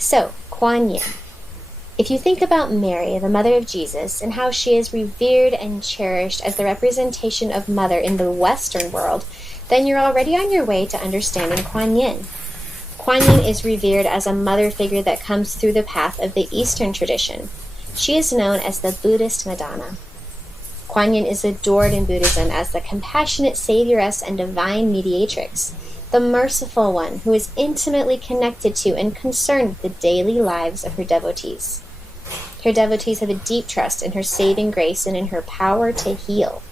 So, Kuan Yin. If you think about Mary, the mother of Jesus, and how she is revered and cherished as the representation of mother in the Western world, then you're already on your way to understanding Kuan Yin. Kuan Yin is revered as a mother figure that comes through the path of the Eastern tradition. She is known as the Buddhist Madonna. Kuan Yin is adored in Buddhism as the compassionate savioress and divine mediatrix, the merciful one who is intimately connected to and concerned with the daily lives of her devotees. Her devotees have a deep trust in her saving grace and in her power to heal.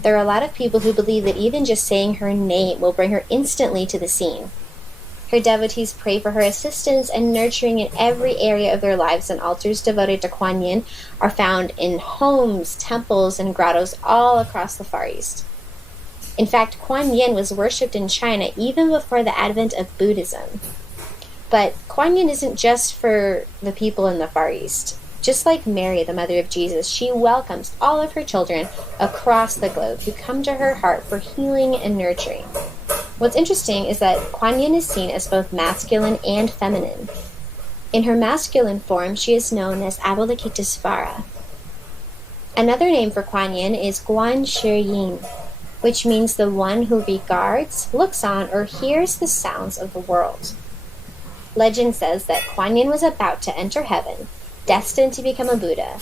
There are a lot of people who believe that even just saying her name will bring her instantly to the scene. Her devotees pray for her assistance and nurturing in every area of their lives, and altars devoted to Kuan Yin are found in homes, temples, and grottos all across the Far East. In fact, Kuan Yin was worshipped in China even before the advent of Buddhism. But Kuan Yin isn't just for the people in the Far East. Just like Mary, the mother of Jesus, she welcomes all of her children across the globe who come to her heart for healing and nurturing. What's interesting is that Kuan Yin is seen as both masculine and feminine. In her masculine form, she is known as Avalokitesvara. Another name for Kuan Yin is Guan Shi Yin, which means the one who regards, looks on, or hears the sounds of the world. Legend says that Kuan Yin was about to enter heaven, destined to become a Buddha,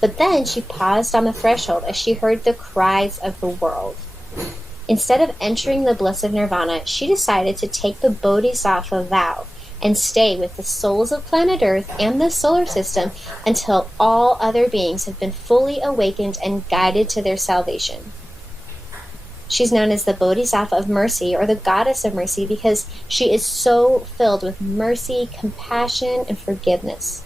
but then she paused on the threshold as she heard the cries of the world. Instead of entering the bliss of nirvana, she decided to take the Bodhisattva vow and stay with the souls of planet Earth and the solar system until all other beings have been fully awakened and guided to their salvation. She's known as the Bodhisattva of Mercy, or the Goddess of Mercy, because she is so filled with mercy, compassion, and forgiveness.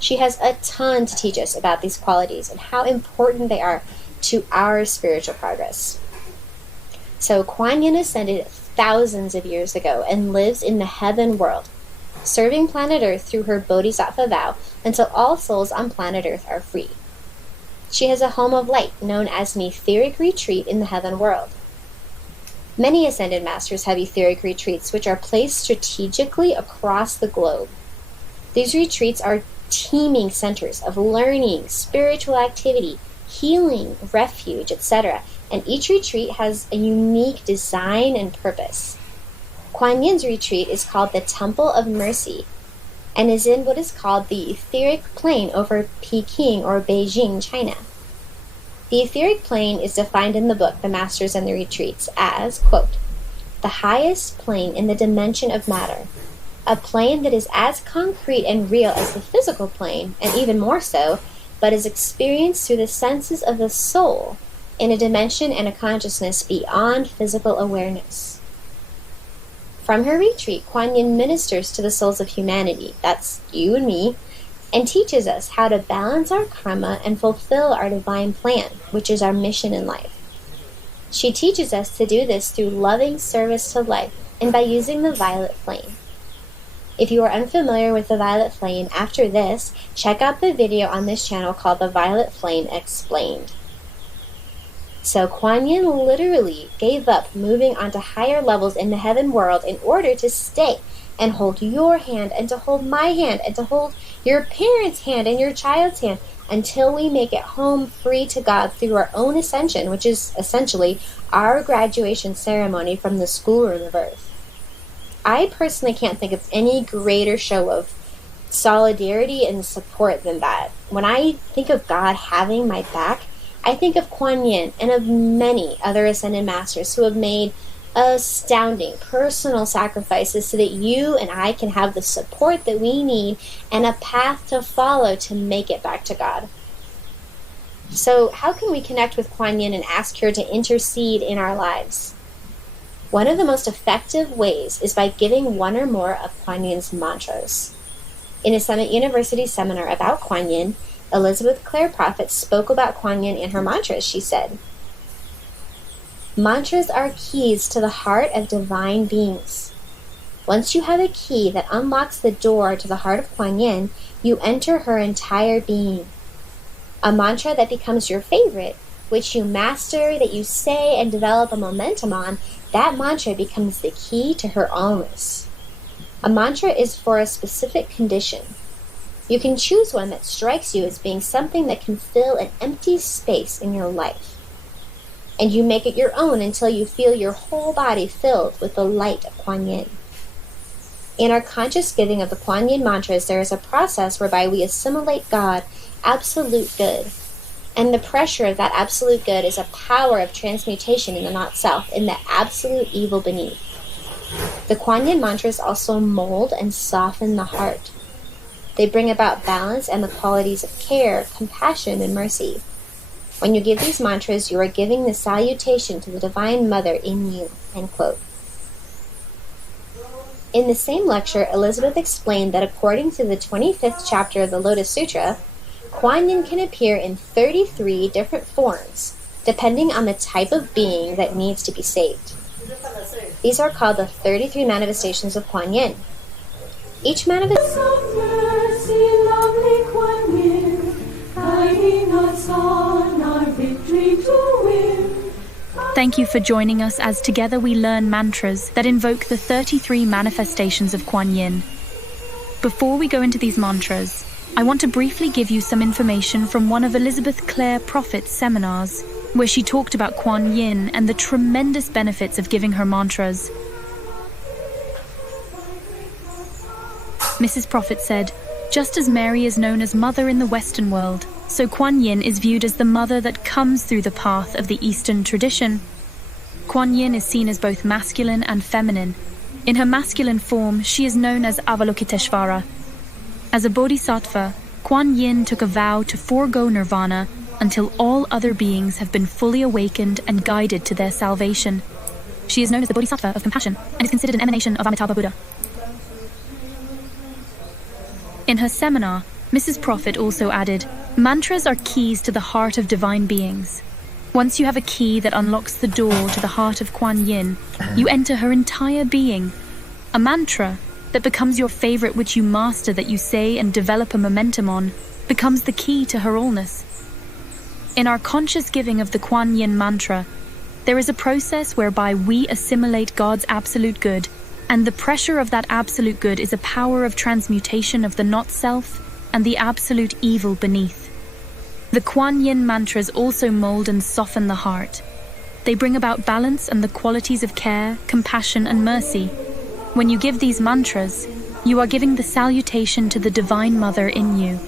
She has a ton to teach us about these qualities and how important they are to our spiritual progress. So Kuan Yin ascended thousands of years ago and lives in the heaven world, serving planet Earth through her Bodhisattva vow until all souls on planet Earth are free. She has a home of light known as an etheric retreat in the heaven world. Many ascended masters have etheric retreats which are placed strategically across the globe. These retreats are teeming centers of learning, spiritual activity, healing, refuge, etc., and each retreat has a unique design and purpose. Kuan Yin's retreat is called the Temple of Mercy and is in what is called the etheric plane over Peking or Beijing, China. The etheric plane is defined in the book The Masters and the Retreats as, quote, the highest plane in the dimension of matter, a plane that is as concrete and real as the physical plane, and even more so, but is experienced through the senses of the soul in a dimension and a consciousness beyond physical awareness. From her retreat, Kuan Yin ministers to the souls of humanity, that's you and me, and teaches us how to balance our karma and fulfill our divine plan, which is our mission in life. She teaches us to do this through loving service to life and by using the violet flame. If you are unfamiliar with the violet flame, after this, check out the video on this channel called The Violet Flame Explained. So Kuan Yin literally gave up moving onto higher levels in the heaven world in order to stay and hold your hand and to hold my hand and to hold your parents' hand and your child's hand until we make it home free to God through our own ascension, which is essentially our graduation ceremony from the schoolroom of earth. I personally can't think of any greater show of solidarity and support than that. When I think of God having my back, I think of Kuan Yin and of many other ascended masters who have made astounding personal sacrifices so that you and I can have the support that we need and a path to follow to make it back to God. So how can we connect with Kuan Yin and ask her to intercede in our lives? One of the most effective ways is by giving one or more of Kuan Yin's mantras. In a Summit University seminar about Kuan Yin, Elizabeth Clare Prophet spoke about Kuan Yin and her mantras. She said, "Mantras are keys to the heart of divine beings. Once you have a key that unlocks the door to the heart of Kuan Yin, you enter her entire being. A mantra that becomes your favorite, which you master, that you say and develop a momentum on, that mantra becomes the key to her allness. A mantra is for a specific condition. You can choose one that strikes you as being something that can fill an empty space in your life. And you make it your own until you feel your whole body filled with the light of Kuan Yin. In our conscious giving of the Kuan Yin mantras, there is a process whereby we assimilate God, absolute good. And the pressure of that absolute good is a power of transmutation in the not-self, in the absolute evil beneath. The Kuan Yin mantras also mold and soften the heart. They bring about balance and the qualities of care, compassion, and mercy. When you give these mantras, you are giving the salutation to the Divine Mother in you." End quote. In the same lecture, Elizabeth explained that according to the 25th chapter of the Lotus Sutra, Kuan Yin can appear in 33 different forms, depending on the type of being that needs to be saved. These are called the 33 manifestations of Kuan Yin. Each manifestation Thank you for joining us as together we learn mantras that invoke the 33 manifestations of Kuan Yin. Before we go into these mantras, I want to briefly give you some information from one of Elizabeth Clare Prophet's seminars, where she talked about Kuan Yin and the tremendous benefits of giving her mantras. Mrs. Prophet said, "Just as Mary is known as Mother in the Western world, so Kuan Yin is viewed as the mother that comes through the path of the Eastern tradition. Kuan Yin is seen as both masculine and feminine. In her masculine form, she is known as Avalokiteshvara. As a bodhisattva, Kuan Yin took a vow to forego nirvana until all other beings have been fully awakened and guided to their salvation. She is known as the bodhisattva of compassion and is considered an emanation of Amitabha Buddha." In her seminar, Mrs. Prophet also added, "Mantras are keys to the heart of divine beings. Once you have a key that unlocks the door to the heart of Kuan Yin, you enter her entire being. A mantra that becomes your favorite, which you master, that you say and develop a momentum on, becomes the key to her allness." In our conscious giving of the Kuan Yin mantra, there is a process whereby we assimilate God's absolute good, and the pressure of that absolute good is a power of transmutation of the not-self and the absolute evil beneath. The Kuan Yin mantras also mold and soften the heart. They bring about balance and the qualities of care, compassion, and mercy. When you give these mantras, you are giving the salutation to the Divine Mother in you.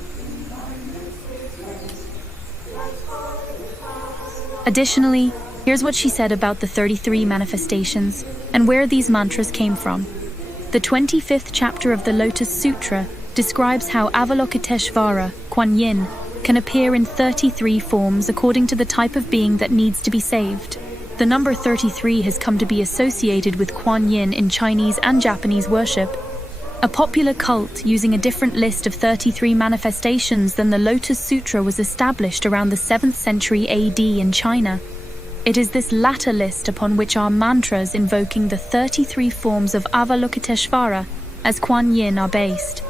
Additionally, here's what she said about the 33 manifestations and where these mantras came from. The 25th chapter of the Lotus Sutra describes how Avalokiteshvara, Kuan Yin, can appear in 33 forms according to the type of being that needs to be saved. The number 33 has come to be associated with Kuan Yin in Chinese and Japanese worship. A popular cult using a different list of 33 manifestations than the Lotus Sutra was established around the 7th century AD in China. It is this latter list upon which our mantras invoking the 33 forms of Avalokiteshvara as Kuan Yin are based.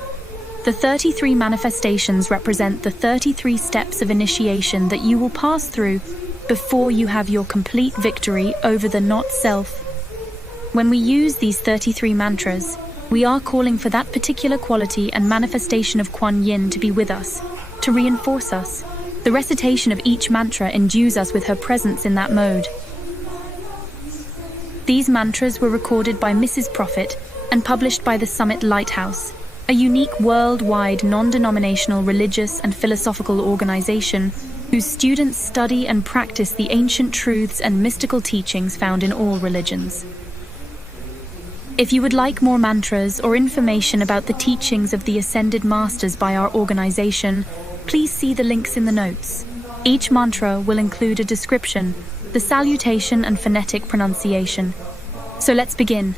The 33 manifestations represent the 33 steps of initiation that you will pass through before you have your complete victory over the not-self. When we use these 33 mantras, we are calling for that particular quality and manifestation of Kuan Yin to be with us, to reinforce us. The recitation of each mantra endues us with her presence in that mode. These mantras were recorded by Mrs. Prophet and published by the Summit Lighthouse, a unique worldwide non-denominational religious and philosophical organization whose students study and practice the ancient truths and mystical teachings found in all religions. If you would like more mantras or information about the teachings of the Ascended Masters by our organization, please see the links in the notes. Each mantra will include a description, the salutation and phonetic pronunciation. So let's begin.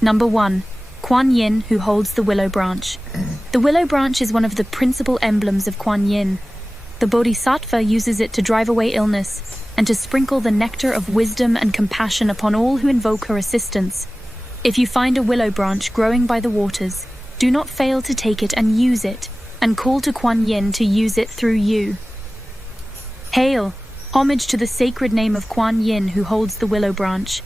Number 1. Kuan Yin, who holds the willow branch. The willow branch is one of the principal emblems of Kuan Yin. The Bodhisattva uses it to drive away illness and to sprinkle the nectar of wisdom and compassion upon all who invoke her assistance. If you find a willow branch growing by the waters, do not fail to take it and use it, and call to Kuan Yin to use it through you. Hail, Homage to the sacred name of Kuan Yin who holds the willow branch.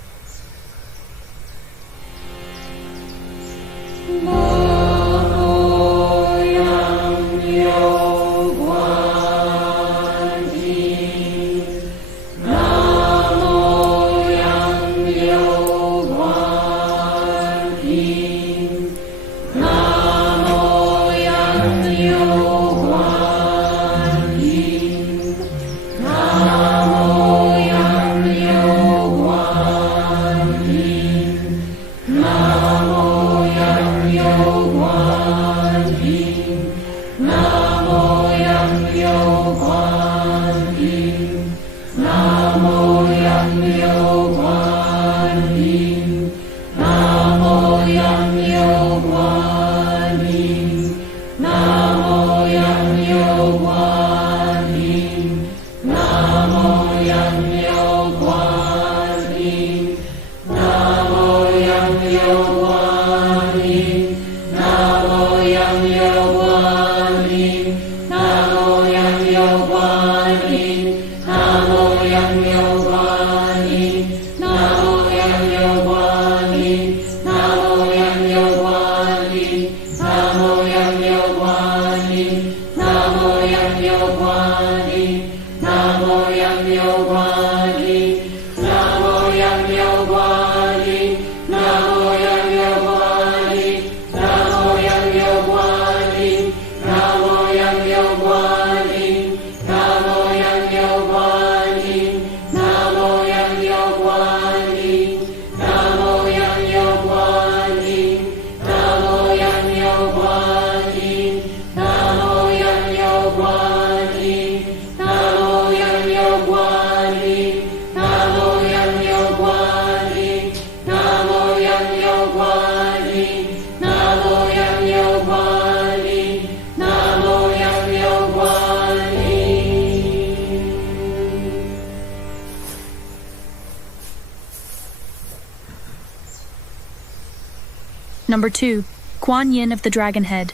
Number 2. Kuan Yin of the Dragon Head.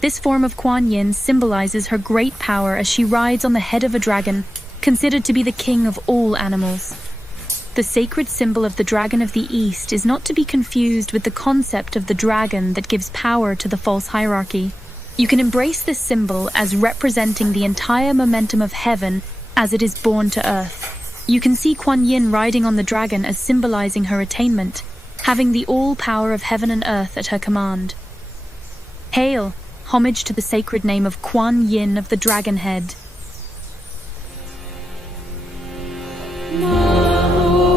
This form of Kuan Yin symbolizes her great power as she rides on the head of a dragon, considered to be the king of all animals. The sacred symbol of the dragon of the East is not to be confused with the concept of the dragon that gives power to the false hierarchy. You can embrace this symbol as representing the entire momentum of heaven as it is born to earth. You can see Kuan Yin riding on the dragon as symbolizing her attainment, having the all-power of heaven and earth at her command. Hail, homage to the sacred name of Kuan Yin of the Dragon Head. Namo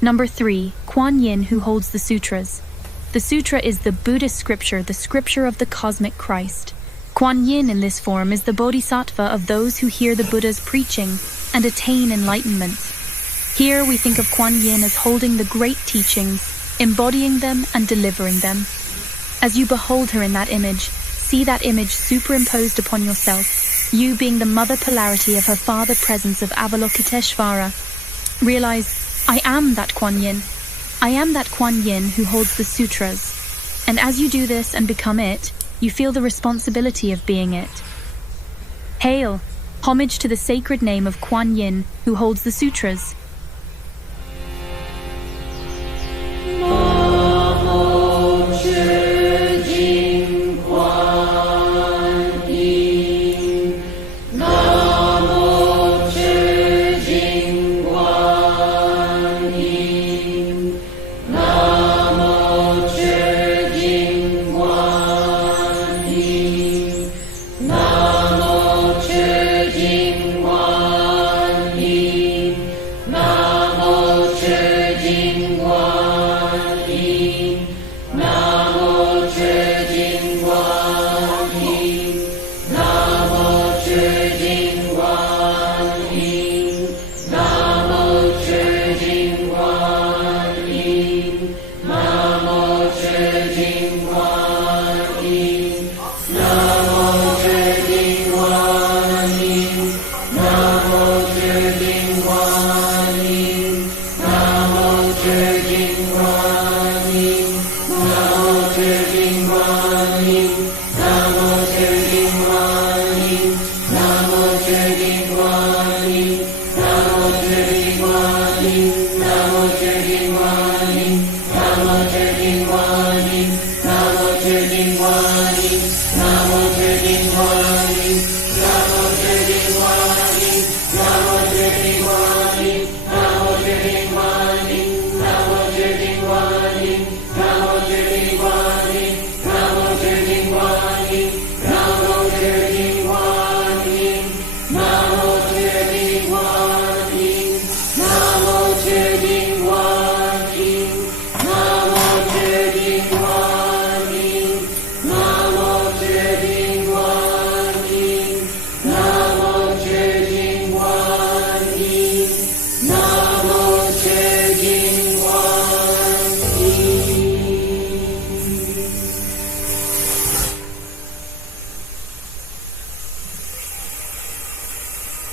Number 3. Kuan Yin, who holds the sutras. The sutra is the Buddhist scripture, the scripture of the cosmic Christ. Kuan Yin in this form is the bodhisattva of those who hear the Buddha's preaching and attain enlightenment. Here we think of Kuan Yin as holding the great teachings, embodying them and delivering them. As you behold her in that image, see that image superimposed upon yourself, you being the mother polarity of her father presence of Avalokiteshvara. Realize, I am that Kuan Yin. I am that Kuan Yin who holds the sutras. And as you do this and become it, you feel the responsibility of being it. Hail! Homage to the sacred name of Kuan Yin who holds the sutras.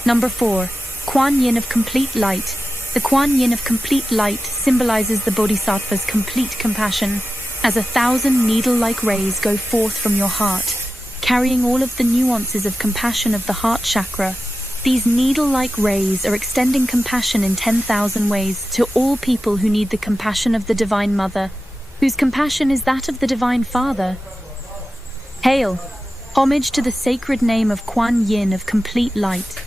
Number 4. Kuan Yin of complete light. The Kuan Yin of complete light symbolizes the Bodhisattva's complete compassion, as 1,000 needle-like rays go forth from your heart, carrying all of the nuances of compassion of the heart chakra. These needle-like rays are extending compassion in 10,000 ways to all people who need the compassion of the Divine Mother, whose compassion is that of the Divine Father. Hail! Homage to the sacred name of Kuan Yin of complete light.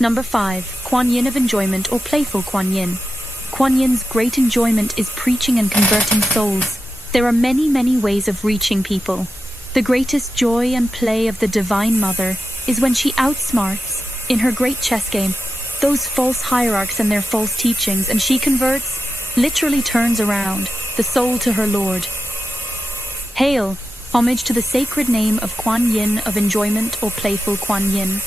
Number 5. Kuan Yin of enjoyment or playful Kuan Yin. Kuan Yin's great enjoyment is preaching and converting souls. There are many, many ways of reaching people. The greatest joy and play of the Divine Mother is when she outsmarts, in her great chess game, those false hierarchs and their false teachings, and she converts, literally turns around, the soul to her Lord. Hail, homage to the sacred name of Kuan Yin of enjoyment or playful Kuan Yin.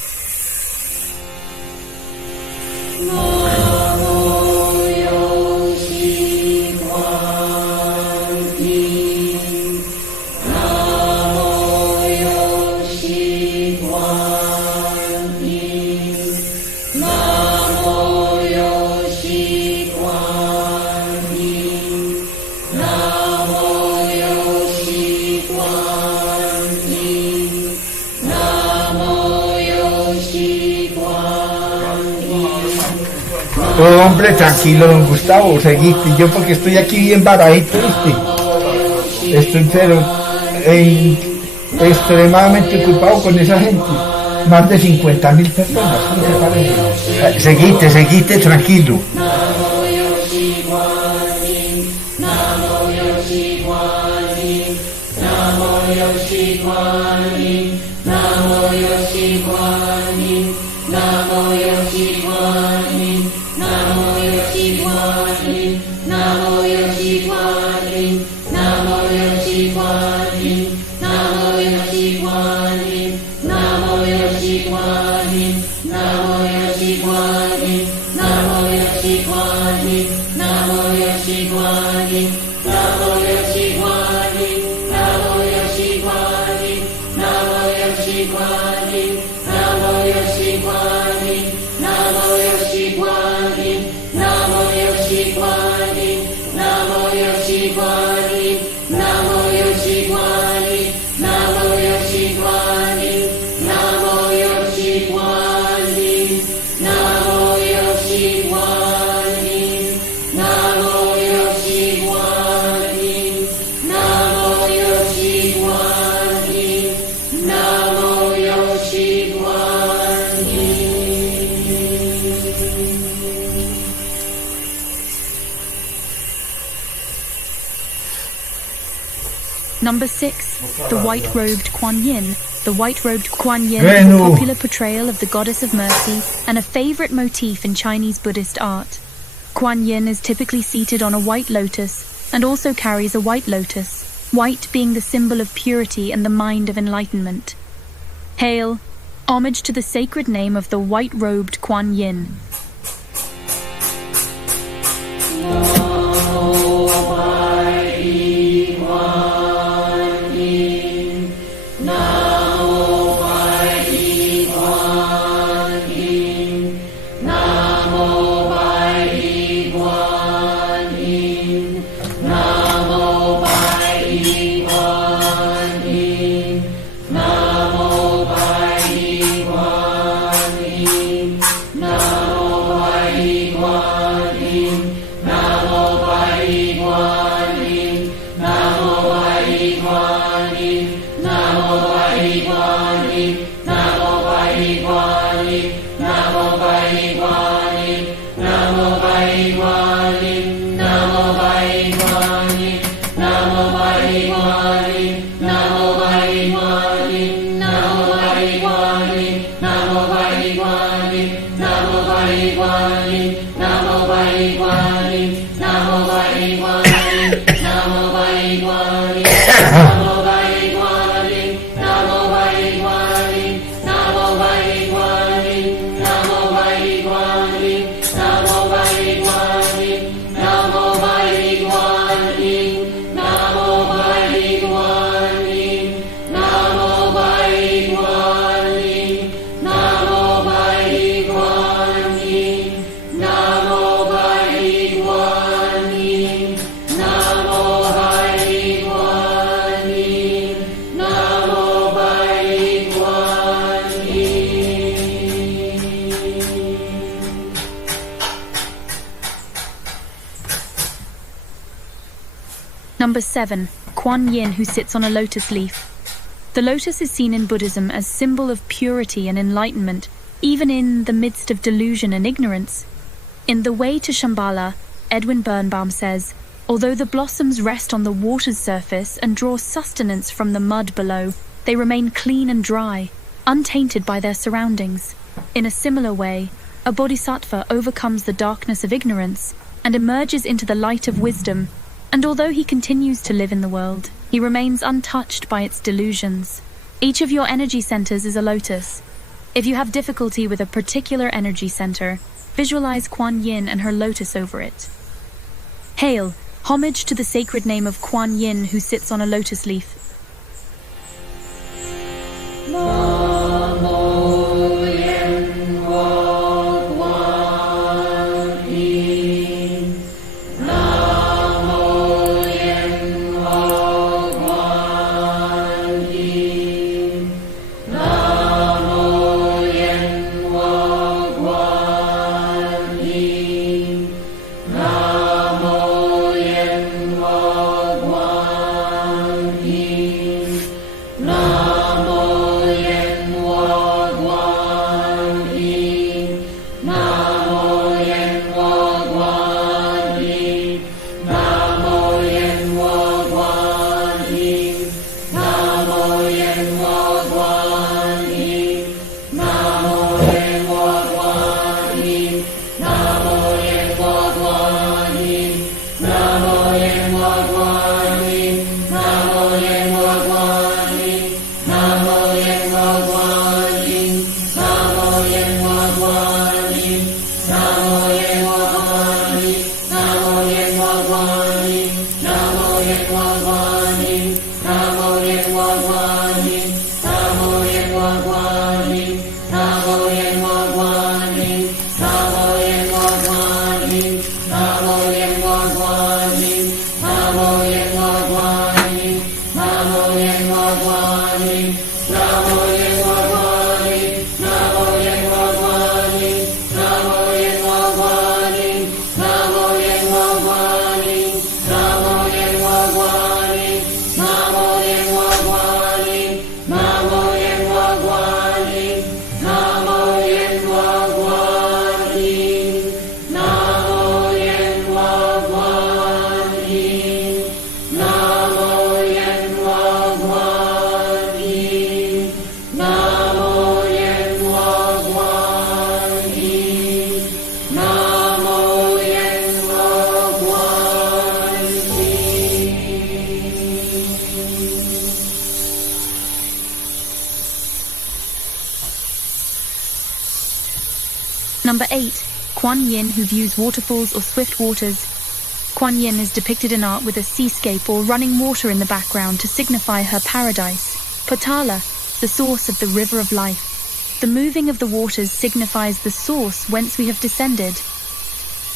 Oh, hombre, tranquilo, don Gustavo, seguiste. Yo porque estoy aquí bien varadito, ¿viste? Estoy extremadamente ocupado con esa gente. Más de 50.000 personas, ¿cómo te parece? Seguiste, tranquilo. Number 6. The White-Robed Kuan Yin. The White-Robed Kuan Yin is a popular portrayal of the Goddess of Mercy and a favorite motif in Chinese Buddhist art. Kuan Yin is typically seated on a white lotus and also carries a white lotus, white being the symbol of purity and the mind of enlightenment. Hail, homage to the sacred name of the White-Robed Kuan Yin. Number 7. Kuan Yin, who sits on a lotus leaf. The lotus is seen in Buddhism as symbol of purity and enlightenment, even in the midst of delusion and ignorance. In The Way to Shambhala, Edwin Birnbaum says, although the blossoms rest on the water's surface and draw sustenance from the mud below, they remain clean and dry, untainted by their surroundings. In a similar way, a bodhisattva overcomes the darkness of ignorance and emerges into the light of wisdom, and although he continues to live in the world, he remains untouched by its delusions. Each of your energy centers is a lotus. If you have difficulty with a particular energy center, visualize Kuan Yin and her lotus over it. Hail, homage to the sacred name of Kuan Yin, who sits on a lotus leaf. Number 8. Kuan Yin, who views waterfalls or swift waters. Kuan Yin is depicted in art with a seascape or running water in the background to signify her paradise. PANTALLA, the source of the river of life. The moving of the waters signifies the source whence we have descended.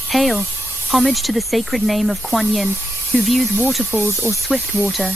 Hail, homage to the sacred name of Kuan Yin, who views waterfalls or swift water.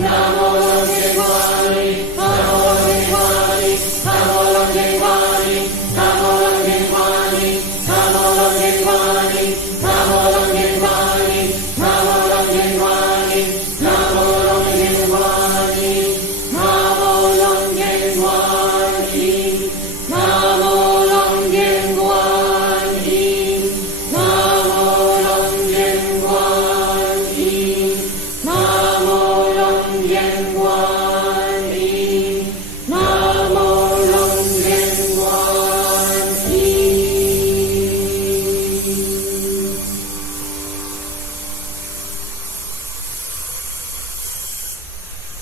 Namo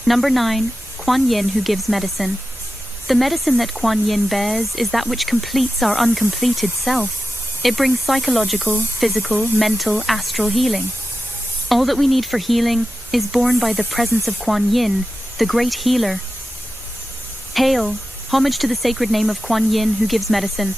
Number 9. Kuan Yin, who gives medicine. The medicine that Kuan Yin bears is that which completes our uncompleted self. It brings psychological, physical, mental, astral healing. All that we need for healing is borne by the presence of Kuan Yin, the great healer. Hail! Homage to the sacred name of Kuan Yin, who gives medicine.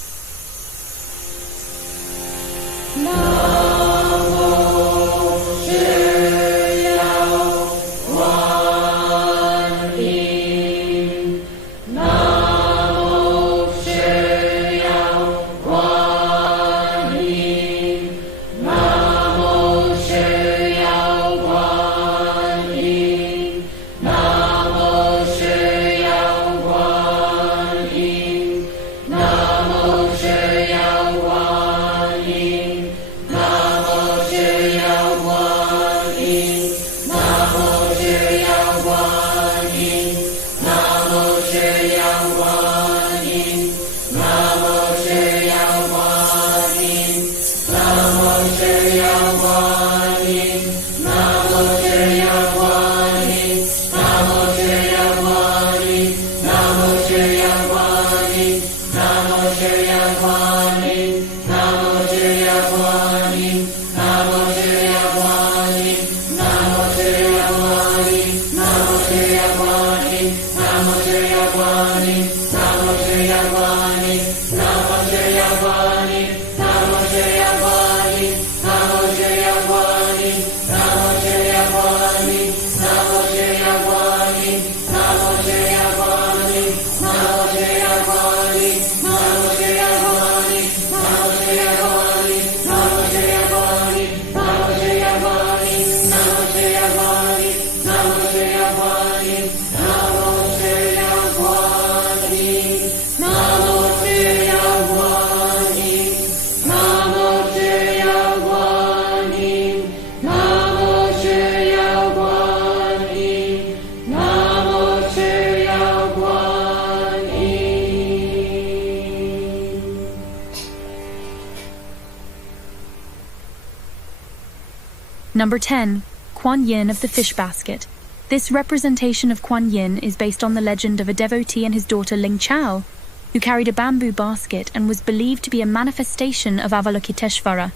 Number 10. Kuan Yin of the Fish Basket. This representation of Kuan Yin is based on the legend of a devotee and his daughter Ling Chao, who carried a bamboo basket and was believed to be a manifestation of Avalokiteshvara.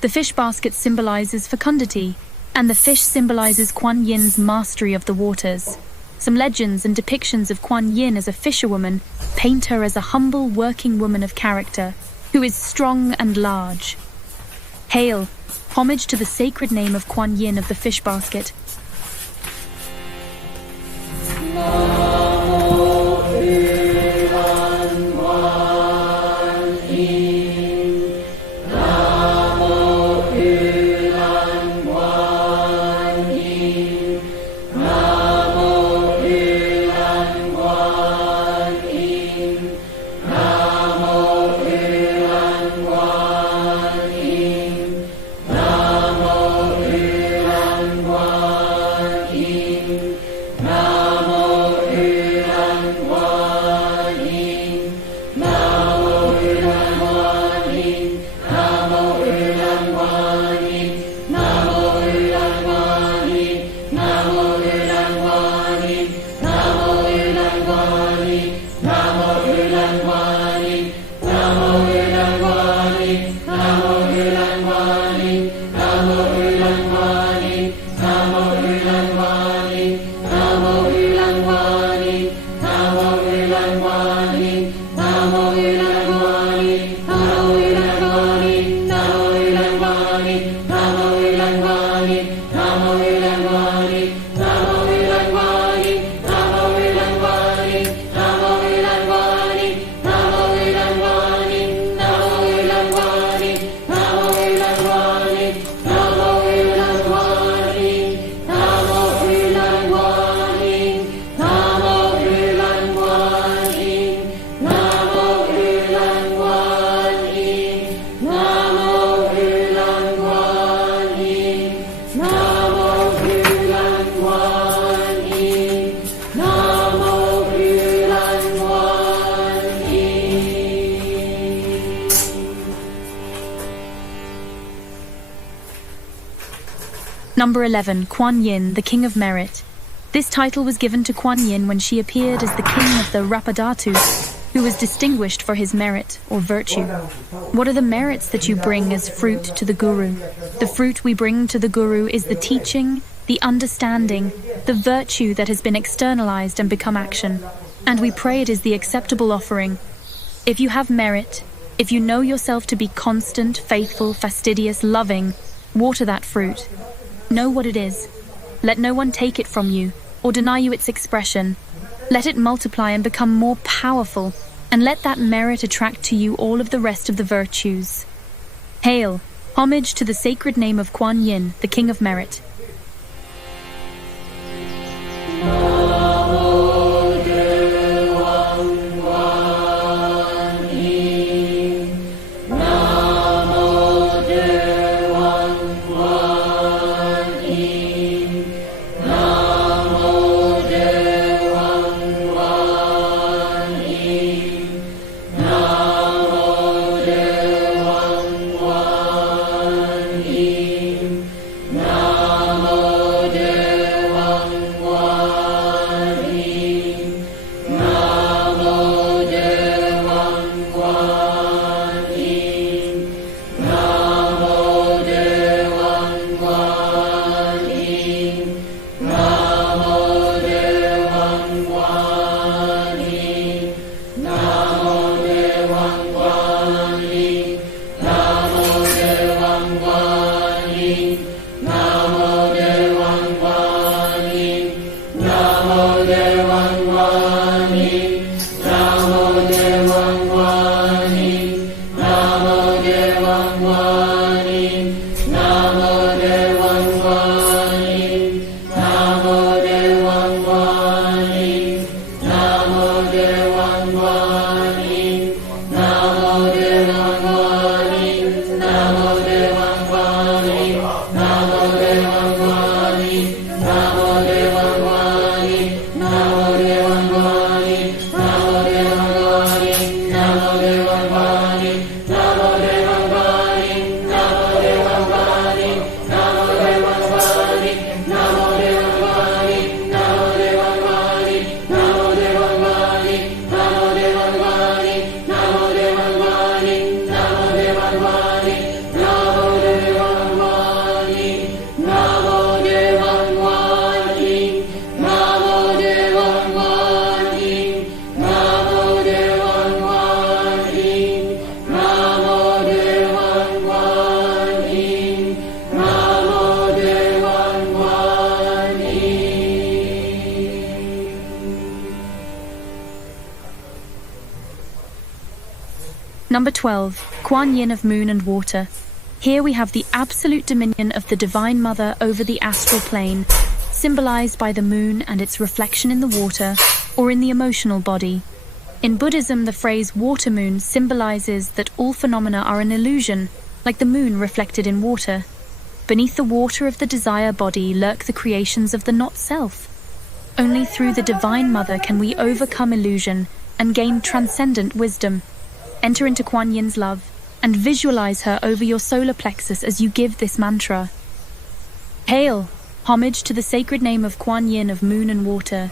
The fish basket symbolizes fecundity, and the fish symbolizes Kuan Yin's mastery of the waters. Some legends and depictions of Kuan Yin as a fisherwoman paint her as a humble working woman of character, who is strong and large. Hail! Homage to the sacred name of Kuan Yin of the Fish Basket. Number 11. Kuan Yin, the King of Merit. This title was given to Kuan Yin when she appeared as the king of the Rapadatu, who was distinguished for his merit or virtue. What are the merits that you bring as fruit to the Guru? The fruit we bring to the Guru is the teaching, the understanding, the virtue that has been externalized and become action. And we pray it is the acceptable offering. If you have merit, if you know yourself to be constant, faithful, fastidious, loving, water that fruit. Know what it is. Let no one take it from you or deny you its expression. Let it multiply and become more powerful, and let that merit attract to you all of the rest of the virtues. Hail! Homage to the sacred name of Kuan Yin, the King of Merit. Number 12, Kuan Yin of Moon and Water. Here we have the absolute dominion of the Divine Mother over the astral plane, symbolized by the moon and its reflection in the water, or in the emotional body. In Buddhism, the phrase water moon symbolizes that all phenomena are an illusion, like the moon reflected in water. Beneath the water of the desire body lurk the creations of the not-self. Only through the Divine Mother can we overcome illusion and gain transcendent wisdom. Enter into Kuan Yin's love and visualize her over your solar plexus as you give this mantra. Hail! Homage to the sacred name of Kuan Yin of Moon and Water.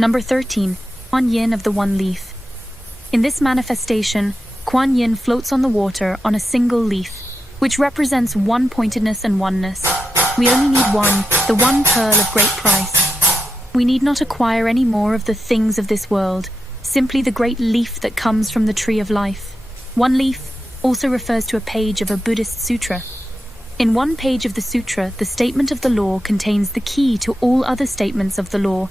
Number 13. Kuan Yin of the One Leaf. In this manifestation, Kuan Yin floats on the water on a single leaf, which represents one-pointedness and oneness. We only need one, the one pearl of great price. We need not acquire any more of the things of this world, simply the great leaf that comes from the tree of life. One leaf also refers to a page of a Buddhist sutra. In one page of the sutra, the statement of the law contains the key to all other statements of the law.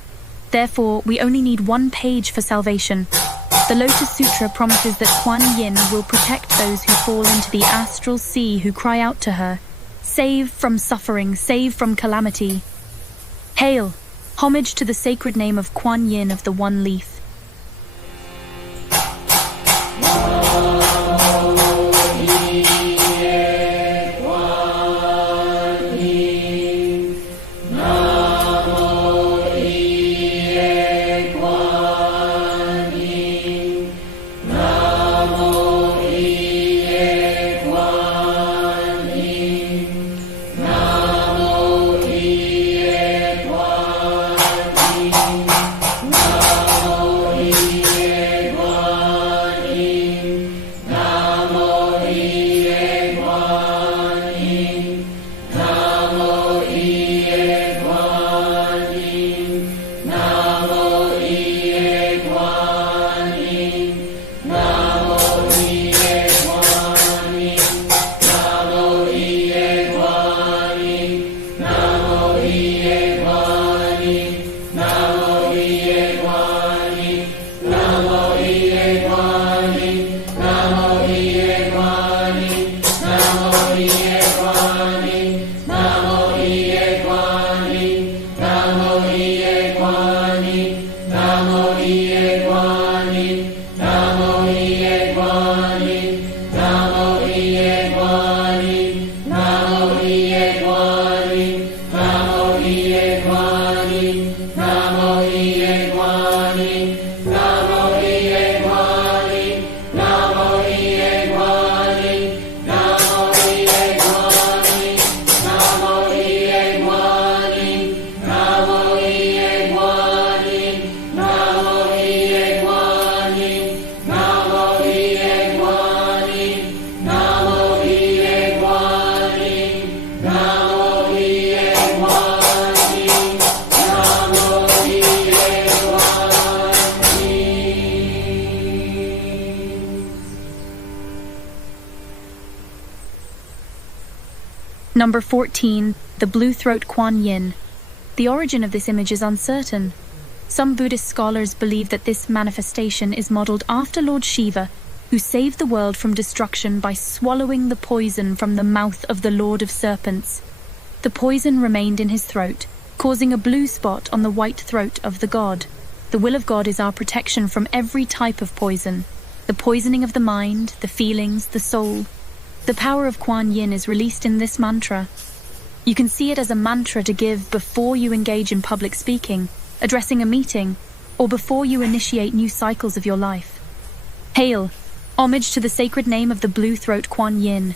Therefore, we only need one page for salvation. The Lotus Sutra promises that Kuan Yin will protect those who fall into the astral sea who cry out to her, "Save from suffering, save from calamity." Hail! Homage to the sacred name of Kuan Yin of the One Leaf. Number 14. The Blue Throat Kuan Yin. The origin of this image is uncertain. Some Buddhist scholars believe that this manifestation is modeled after Lord Shiva, who saved the world from destruction by swallowing the poison from the mouth of the Lord of Serpents. The poison remained in his throat, causing a blue spot on the white throat of the god. The will of God is our protection from every type of poison, the poisoning of the mind, the feelings, the soul. The power of Kuan Yin is released in this mantra. You can see it as a mantra to give before you engage in public speaking, addressing a meeting, or before you initiate new cycles of your life. Hail! Homage to the sacred name of the Blue Throat Kuan Yin.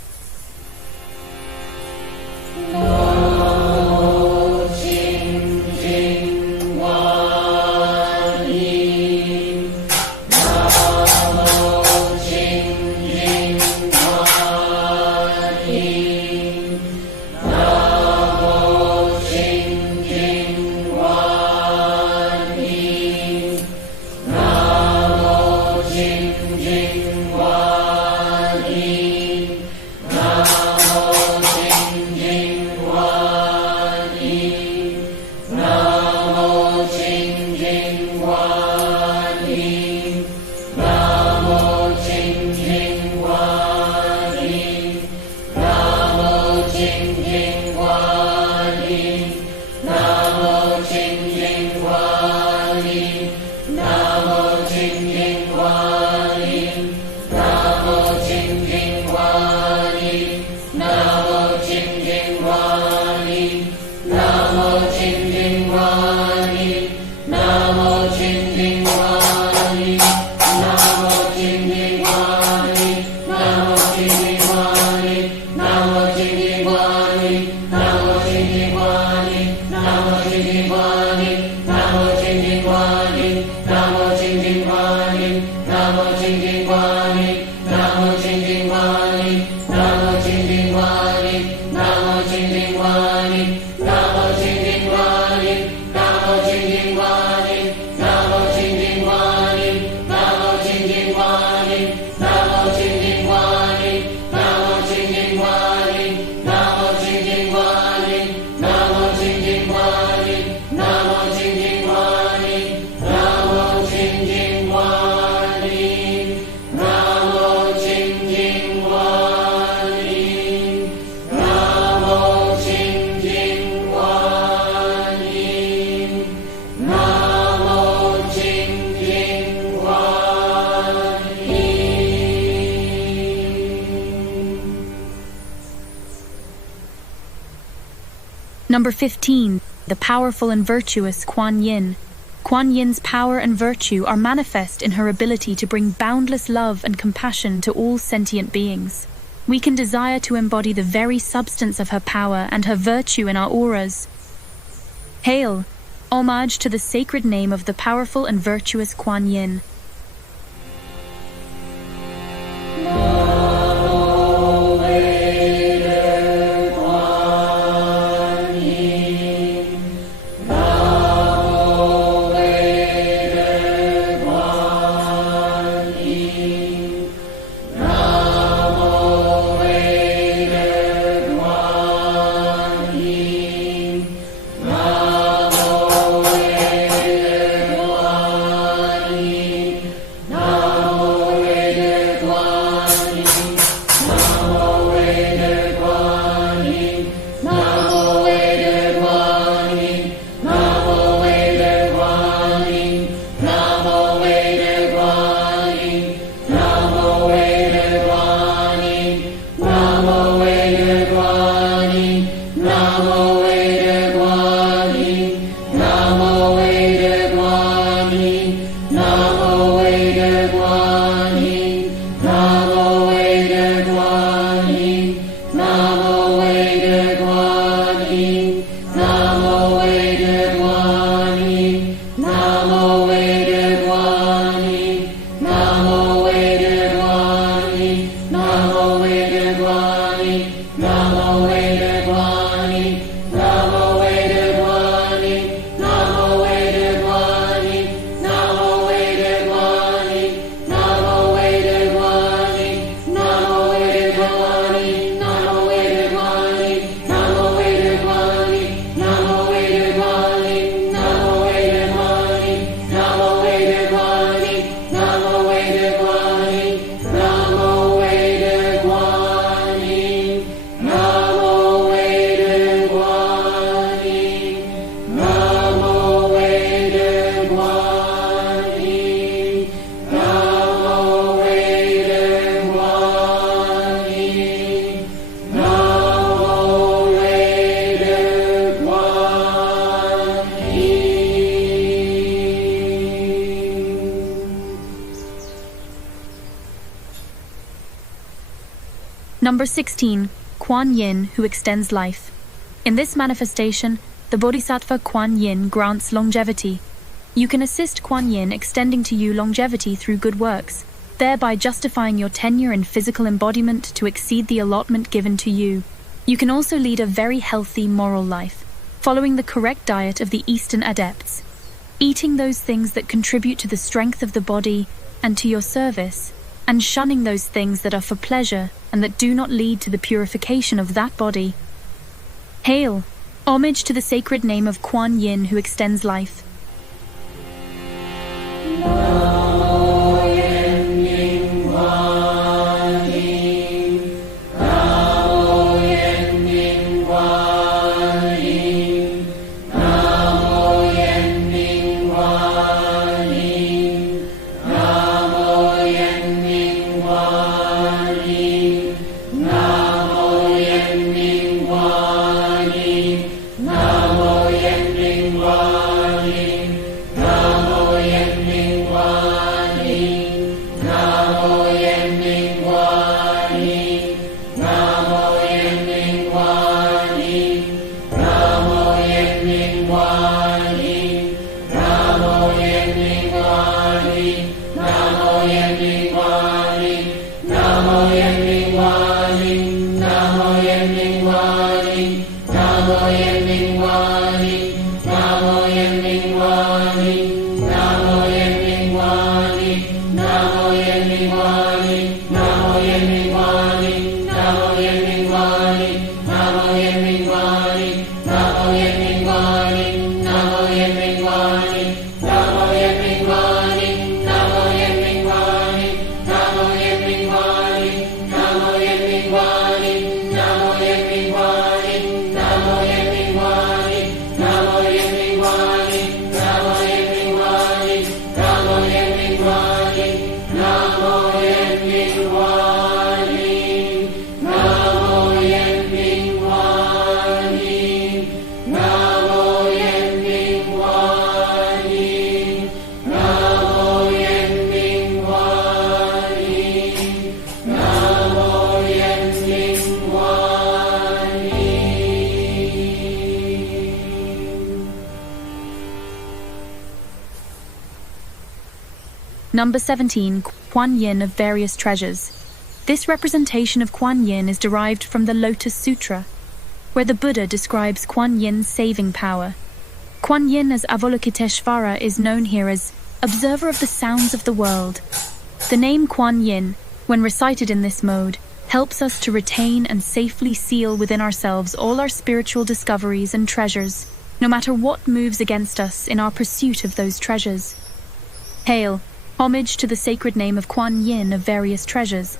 Number 15. The powerful and virtuous Kuan Yin. Kuan Yin's power and virtue are manifest in her ability to bring boundless love and compassion to all sentient beings. We can desire to embody the very substance of her power and her virtue in our auras. Hail! Homage to the sacred name of the powerful and virtuous Kuan Yin. Number 16. Kuan Yin, who extends life. In this manifestation, the Bodhisattva Kuan Yin grants longevity. You can assist Kuan Yin extending to you longevity through good works, thereby justifying your tenure in physical embodiment to exceed the allotment given to you. You can also lead a very healthy moral life, following the correct diet of the Eastern adepts, eating those things that contribute to the strength of the body and to your service, and shunning those things that are for pleasure and that do not lead to the purification of that body. Hail! Homage to the sacred name of Kuan Yin, who extends life. Namo Number 17. Kuan Yin of various treasures. This representation of Kuan Yin is derived from the Lotus Sutra, where the Buddha describes Kuan Yin's saving power. Kuan Yin as Avalokiteshvara is known here as observer of the sounds of the world. The name Kuan Yin, when recited in this mode, helps us to retain and safely seal within ourselves all our spiritual discoveries and treasures, no matter what moves against us in our pursuit of those treasures. Hail, homage to the sacred name of Kuan Yin of various treasures.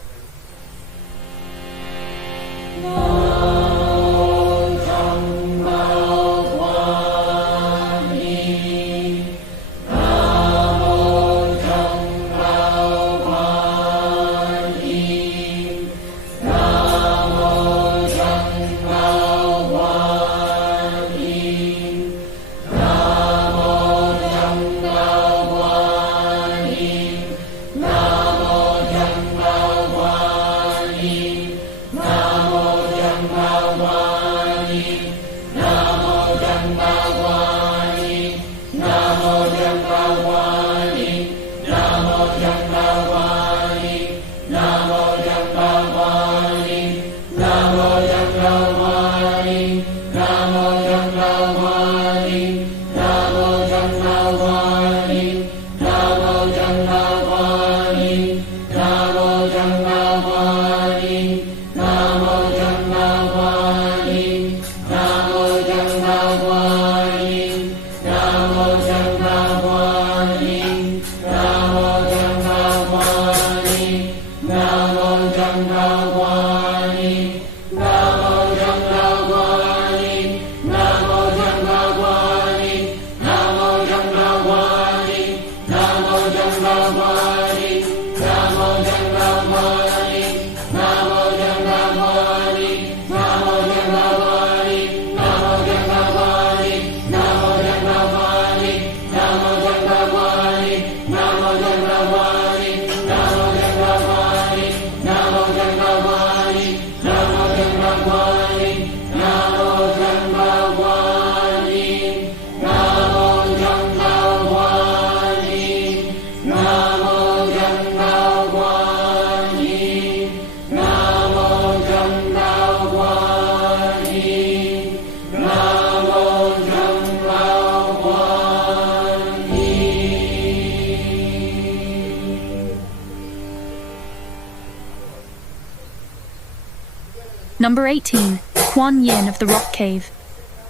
Number 18. Kuan Yin of the Rock Cave.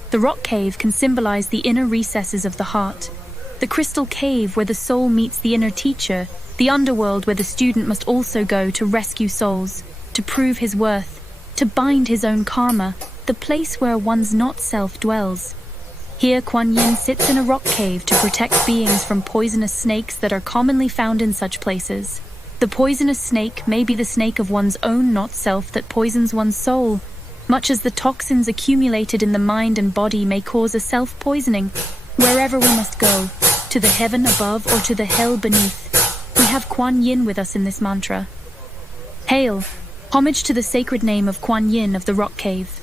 The rock cave can symbolize the inner recesses of the heart, the crystal cave where the soul meets the inner teacher, the underworld where the student must also go to rescue souls, to prove his worth, to bind his own karma, the place where one's not-self dwells. Here Kuan Yin sits in a rock cave to protect beings from poisonous snakes that are commonly found in such places. The poisonous snake may be the snake of one's own not-self that poisons one's soul, much as the toxins accumulated in the mind and body may cause a self-poisoning. Wherever we must go, to the heaven above or to the hell beneath, we have Kuan Yin with us in this mantra. Hail, homage to the sacred name of Kuan Yin of the Rock Cave.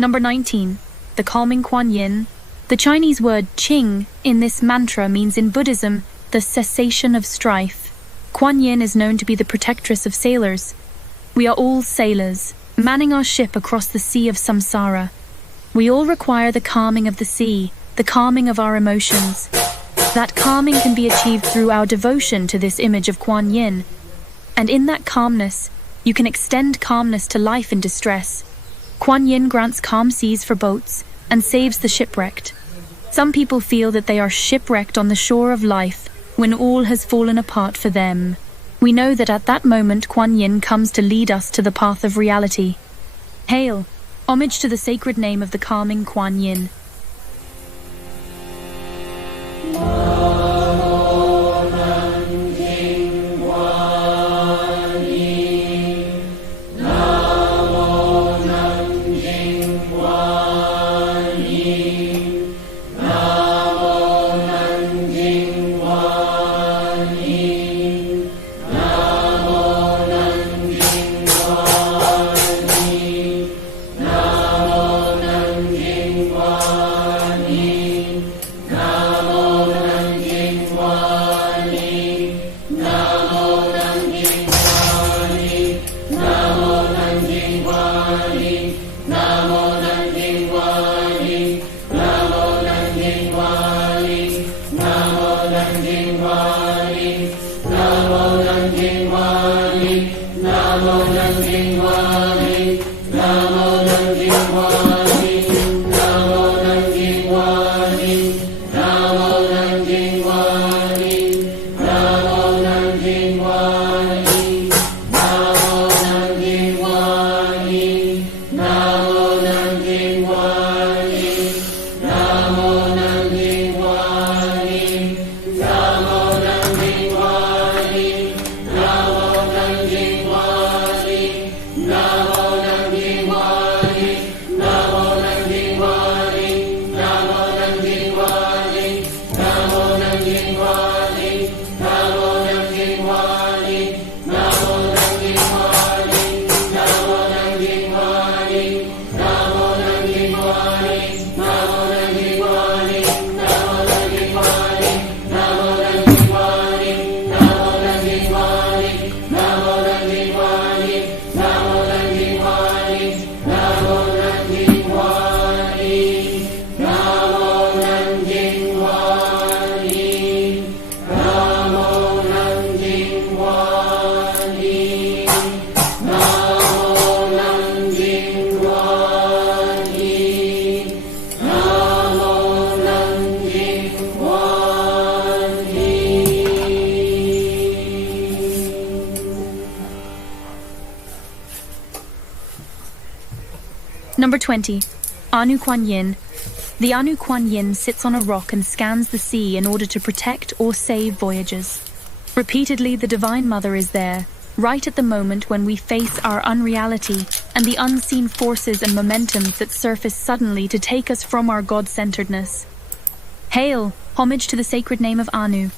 Number 19. The calming Kuan Yin. The Chinese word Qing in this mantra means in Buddhism, the cessation of strife. Kuan Yin is known to be the protectress of sailors. We are all sailors, manning our ship across the sea of samsara. We all require the calming of the sea, the calming of our emotions. That calming can be achieved through our devotion to this image of Kuan Yin. And in that calmness, you can extend calmness to life in distress. Kuan Yin grants calm seas for boats and saves the shipwrecked. Some people feel that they are shipwrecked on the shore of life when all has fallen apart for them. We know that at that moment Kuan Yin comes to lead us to the path of reality. Hail! Homage to the sacred name of the calming Kuan Yin. Number 20. Anu Kuan Yin. The Anu Kuan Yin sits on a rock and scans the sea in order to protect or save voyagers. Repeatedly, the Divine Mother is there, right at the moment when we face our unreality and the unseen forces and momentums that surface suddenly to take us from our God-centeredness. Hail! Homage to the sacred name of Anu.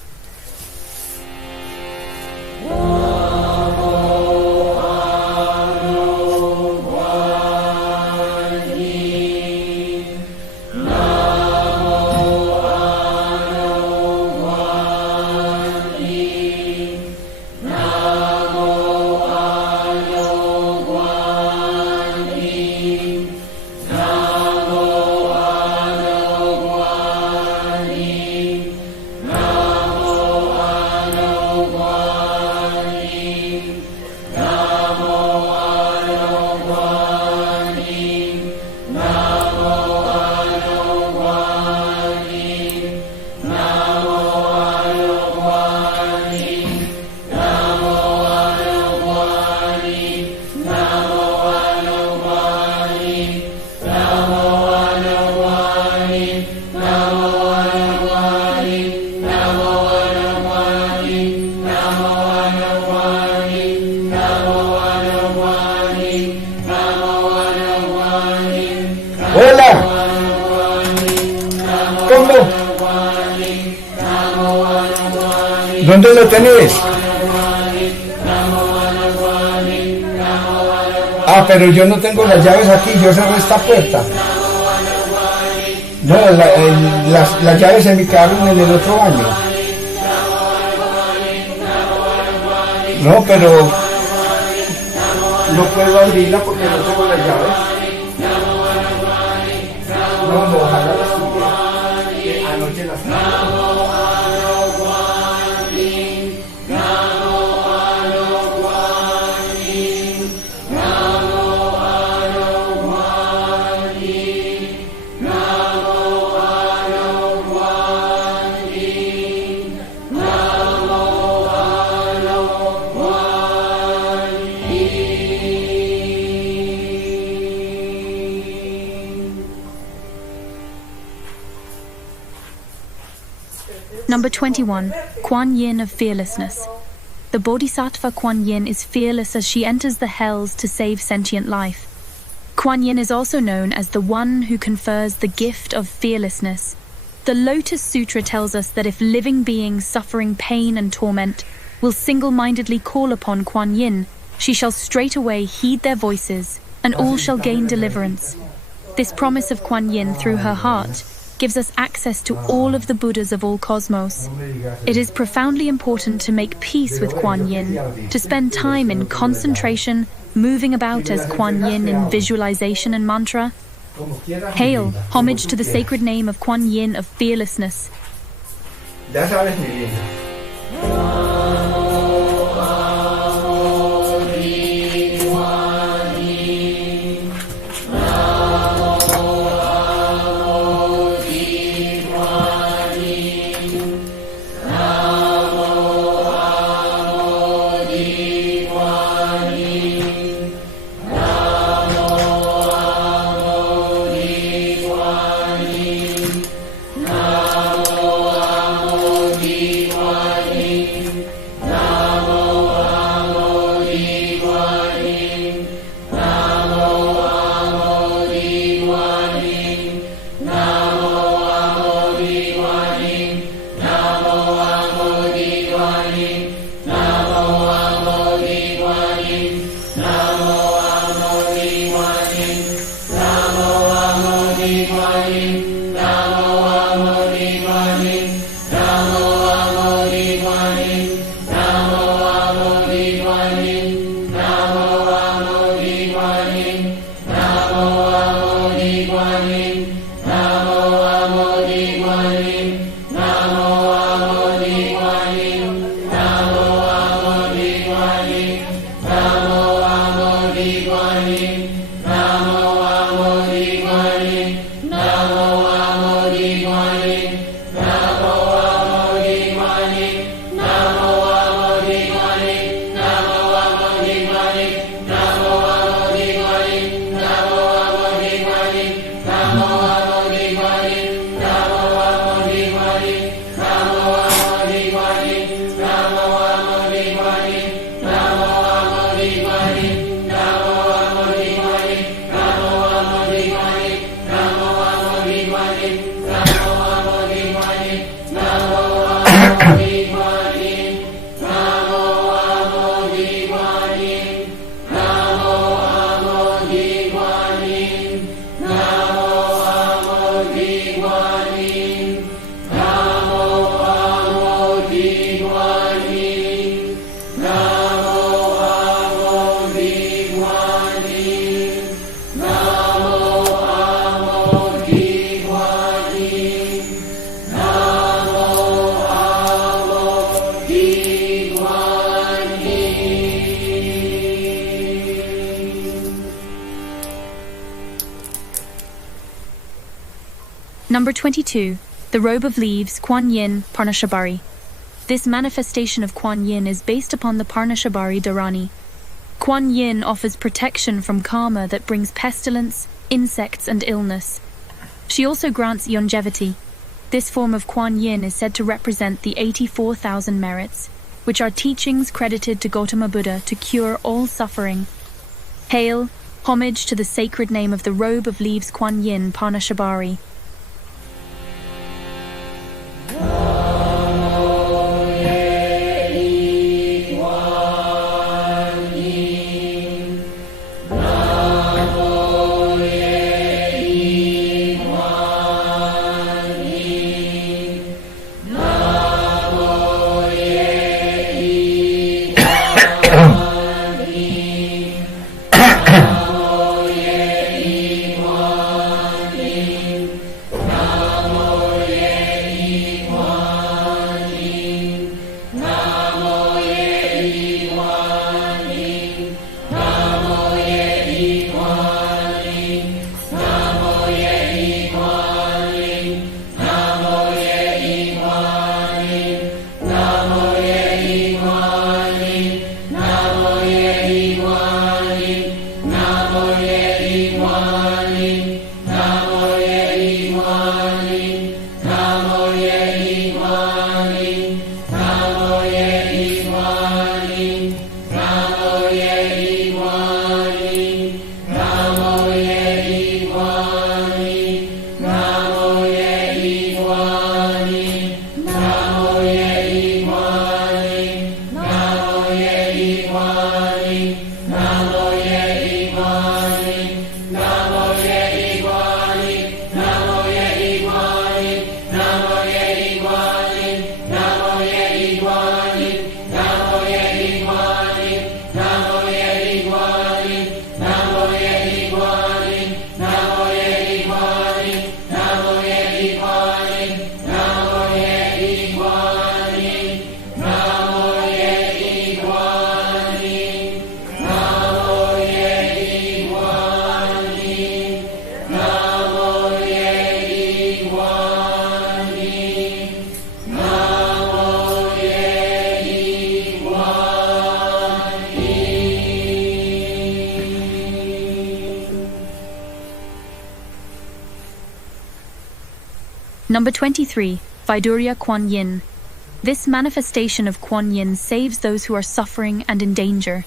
¿Dónde lo tenés? Ah, pero yo no tengo las llaves aquí, yo cerré esta puerta. No, las llaves se me quedaron en el otro baño. No, pero no puedo abrirla porque no tengo las llaves. No, ojalá las tuviera. Anoche las tuve. Number 21, Kuan Yin of Fearlessness. The Bodhisattva Kuan Yin is fearless as she enters the hells to save sentient life. Kuan Yin is also known as the one who confers the gift of fearlessness. The Lotus Sutra tells us that if living beings suffering pain and torment will single-mindedly call upon Kuan Yin, she shall straightway heed their voices, and all shall gain deliverance. This promise of Kuan Yin through her heart gives us access to all of the Buddhas of all cosmos. It is profoundly important to make peace with Kuan Yin, to spend time in concentration, moving about as Kuan Yin in visualization and mantra. Hail, homage to the sacred name of Kuan Yin of fearlessness. Ya sabes, mi linda. Number 22, the Robe of Leaves, Kuan Yin, Parnashabari. This manifestation of Kuan Yin is based upon the Parnashabari Dharani. Kuan Yin offers protection from karma that brings pestilence, insects, and illness. She also grants longevity. This form of Kuan Yin is said to represent the 84,000 merits, which are teachings credited to Gautama Buddha to cure all suffering. Hail, homage to the sacred name of the Robe of Leaves Kuan Yin, Parnashabari. Number 23, Vaidurya Kuan Yin. This manifestation of Kuan Yin saves those who are suffering and in danger.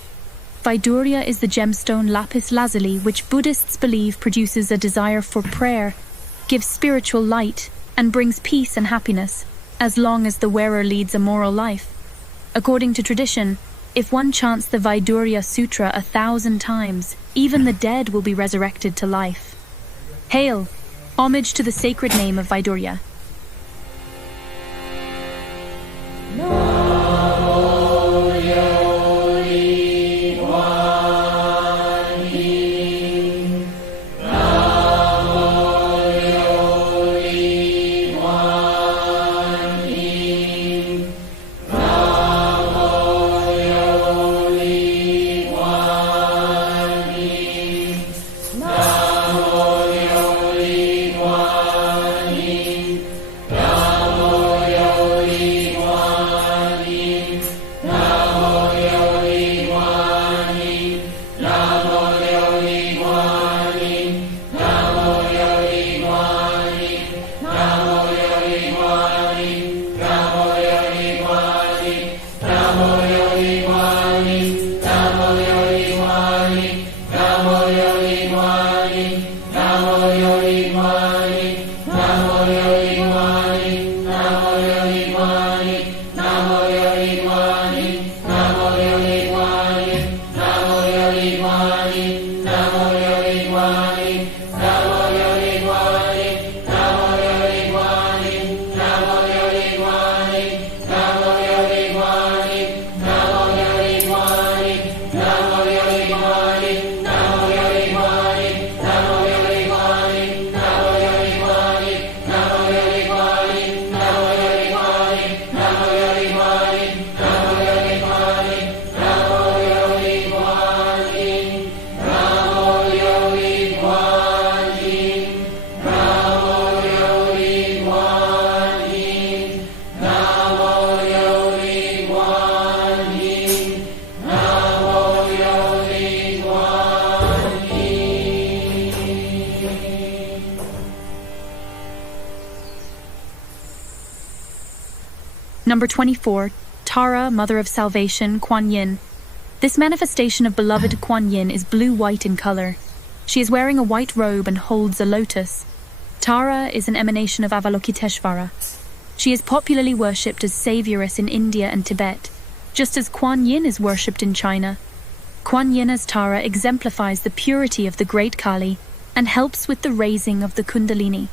Vaidurya is the gemstone lapis lazuli which Buddhists believe produces a desire for prayer, gives spiritual light, and brings peace and happiness, as long as the wearer leads a moral life. According to tradition, if one chants the Vaidurya Sutra 1,000 times, even the dead will be resurrected to life. Hail! Homage to the sacred name of Vaidurya. Number 24, Tara, Mother of Salvation, Kuan Yin. This manifestation of beloved Kuan Yin is blue-white in color. She is wearing a white robe and holds a lotus. Tara is an emanation of Avalokiteshvara. She is popularly worshipped as savioress in India and Tibet, just as Kuan Yin is worshipped in China. Kuan Yin as Tara exemplifies the purity of the great Kali and helps with the raising of the Kundalini.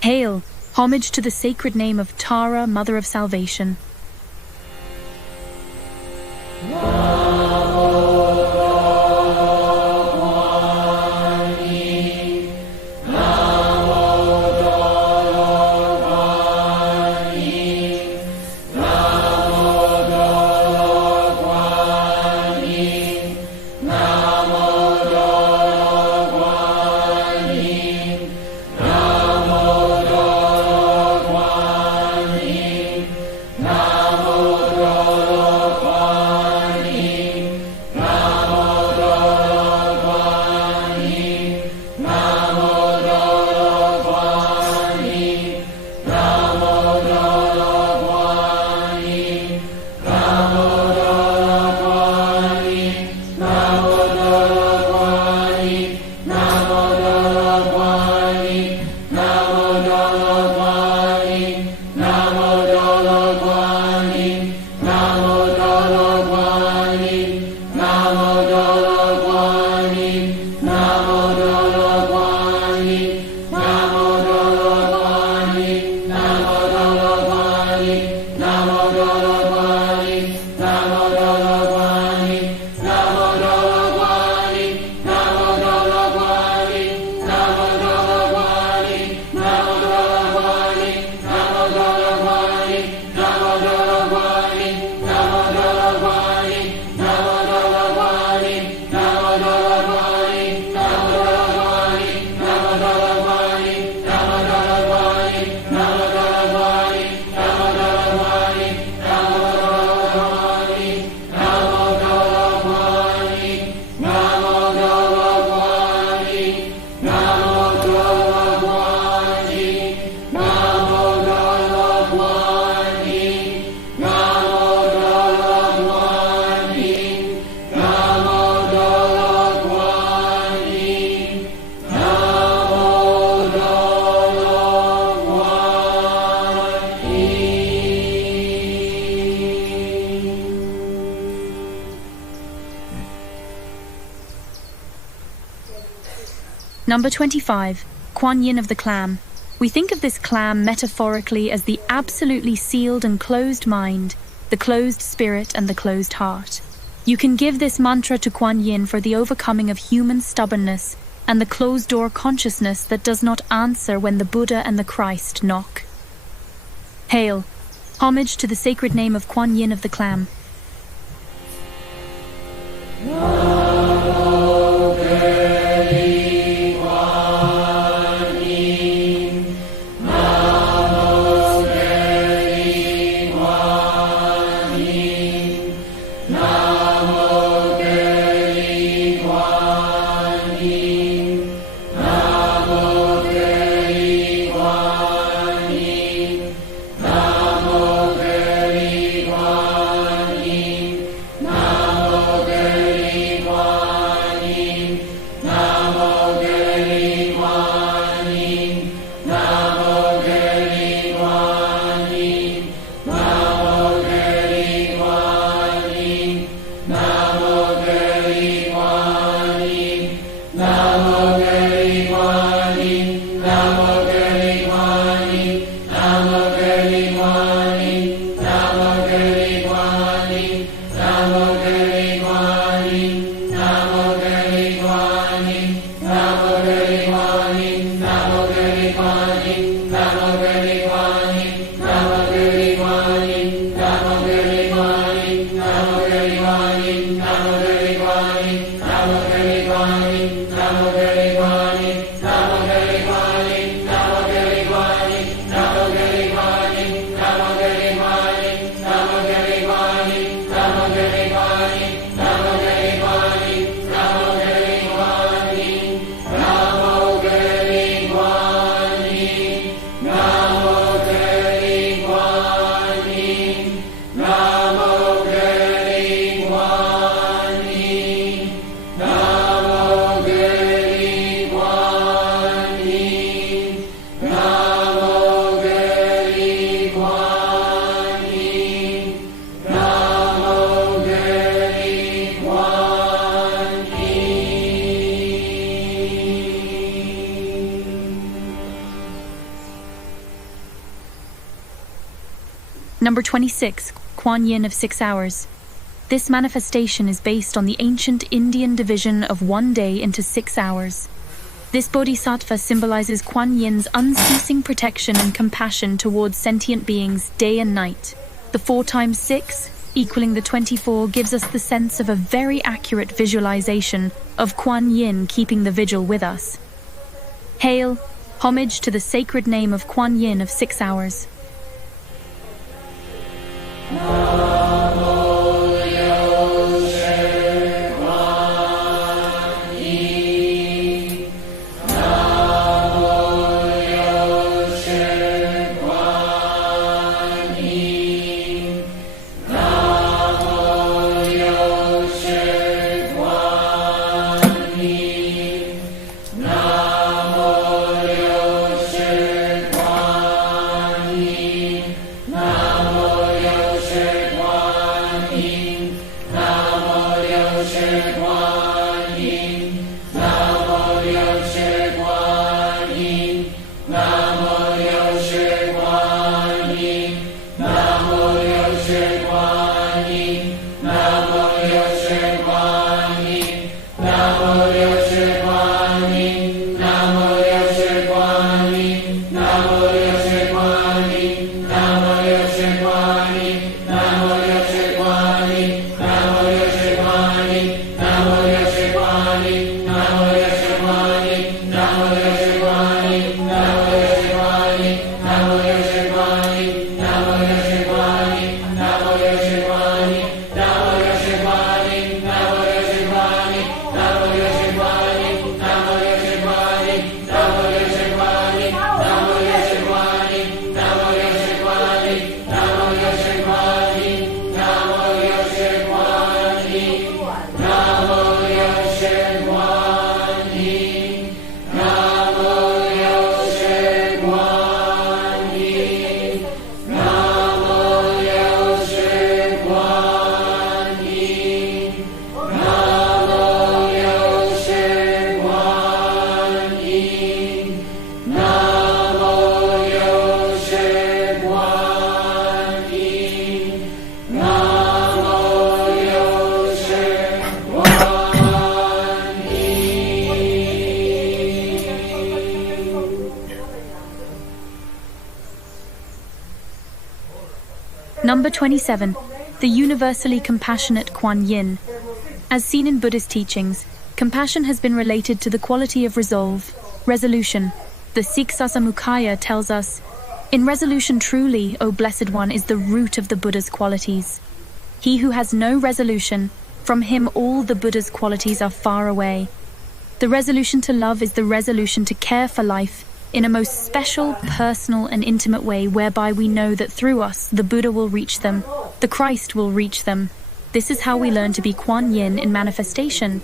Hail! Homage to the sacred name of Tara, Mother of Salvation. Number 25, Kuan Yin of the clam. We think of this clam metaphorically as the absolutely sealed and closed mind, the closed spirit, and the closed heart. You can give this mantra to Kuan Yin for the overcoming of human stubbornness and the closed-door consciousness that does not answer when the Buddha and the Christ knock. Hail! Homage to the sacred name of Kuan Yin of the clam. Number 26, Kuan Yin of 6 hours. This manifestation is based on the ancient Indian division of one day into 6 hours. This bodhisattva symbolizes Kuan Yin's unceasing protection and compassion towards sentient beings day and night. The 4 times 6, equaling the 24, gives us the sense of a very accurate visualization of Kuan Yin keeping the vigil with us. Hail! Homage to the sacred name of Kuan Yin of 6 hours. Namo Yoshe Number 27. The universally compassionate Kuan Yin. As seen in Buddhist teachings, compassion has been related to the quality of resolve, resolution. The Siksasamukaya tells us, "In resolution truly, O Blessed One, is the root of the Buddha's qualities. He who has no resolution, from him all the Buddha's qualities are far away." The resolution to love is the resolution to care for life in a most special, personal and intimate way, whereby we know that through us the Buddha will reach them, the Christ will reach them. This is how we learn to be Kuan Yin in manifestation.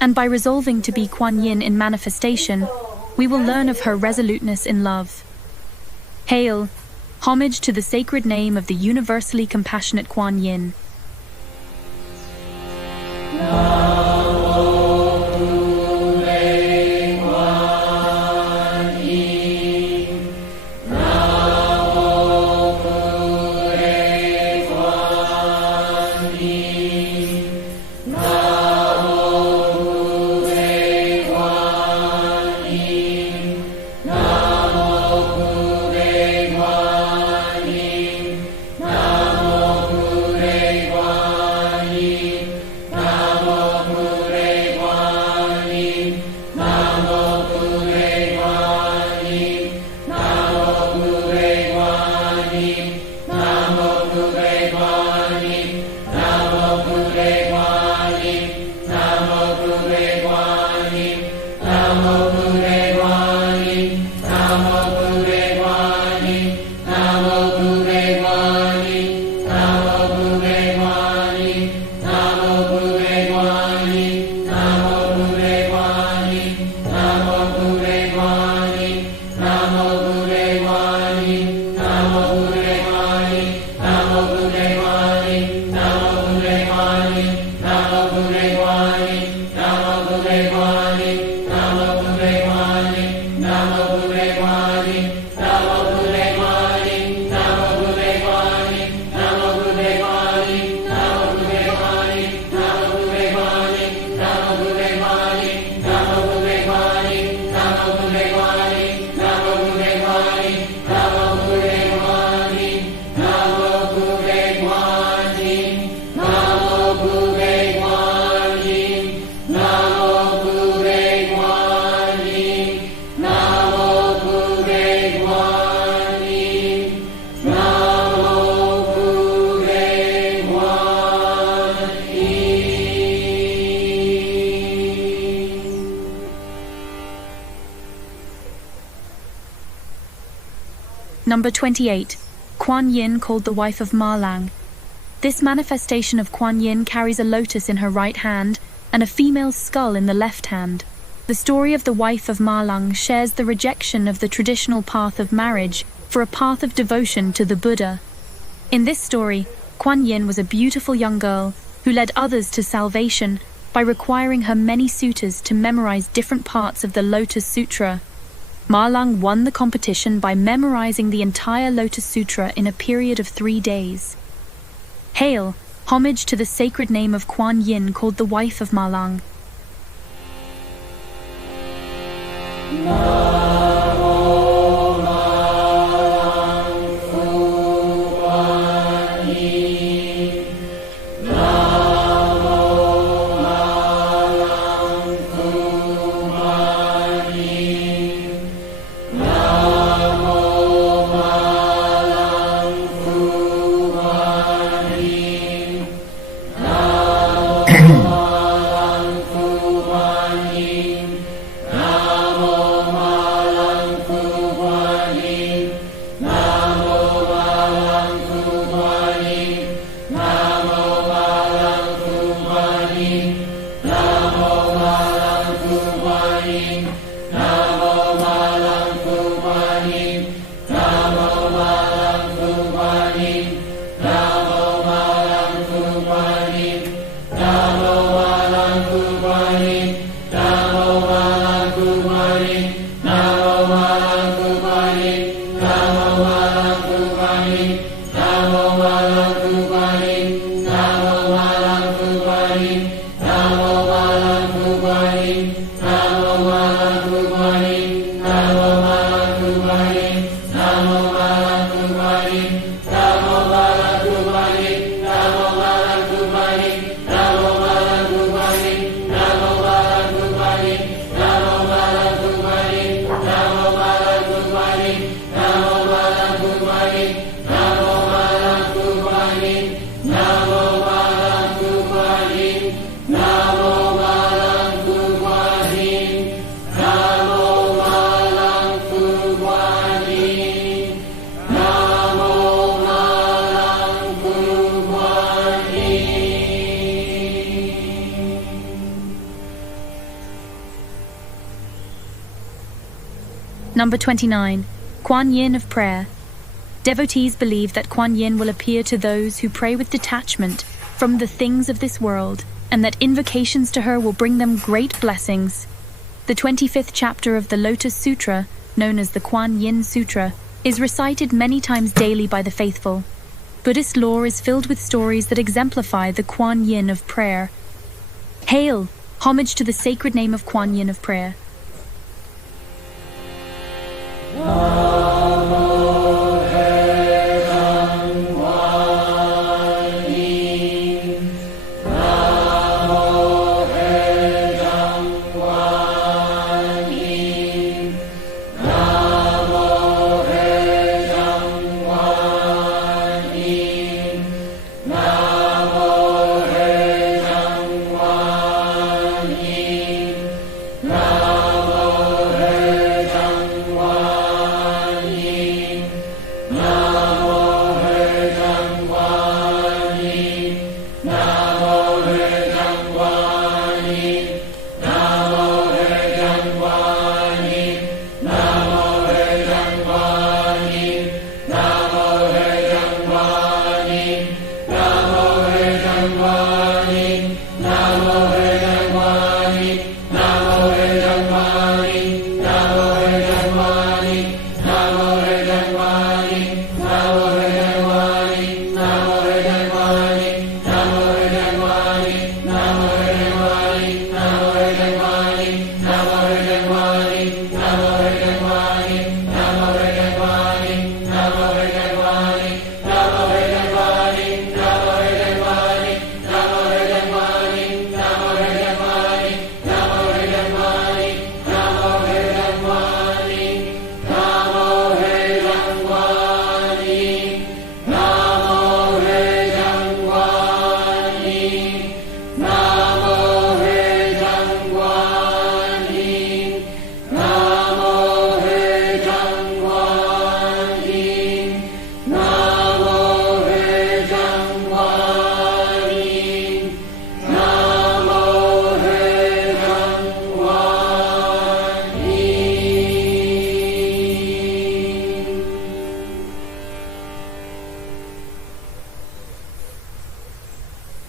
And by resolving to be Kuan Yin in manifestation, we will learn of her resoluteness in love. Hail! Homage to the sacred name of the universally compassionate Kuan Yin. Number 28. Kuan Yin called the wife of Ma Lang. This manifestation of Kuan Yin carries a lotus in her right hand and a female's skull in the left hand. The story of the wife of Ma Lang shares the rejection of the traditional path of marriage for a path of devotion to the Buddha. In this story, Kuan Yin was a beautiful young girl who led others to salvation by requiring her many suitors to memorize different parts of the Lotus Sutra. Ma Lang won the competition by memorizing the entire Lotus Sutra in a period of 3 days. Hail! Homage to the sacred name of Kuan Yin called the wife of Ma Lang. Namo Number 29. Kuan Yin of Prayer. Devotees believe that Kuan Yin will appear to those who pray with detachment from the things of this world, and that invocations to her will bring them great blessings. The 25th chapter of the Lotus Sutra, known as the Kuan Yin Sutra, is recited many times daily by the faithful. Buddhist lore is filled with stories that exemplify the Kuan Yin of prayer. Hail! Homage to the sacred name of Kuan Yin of Prayer.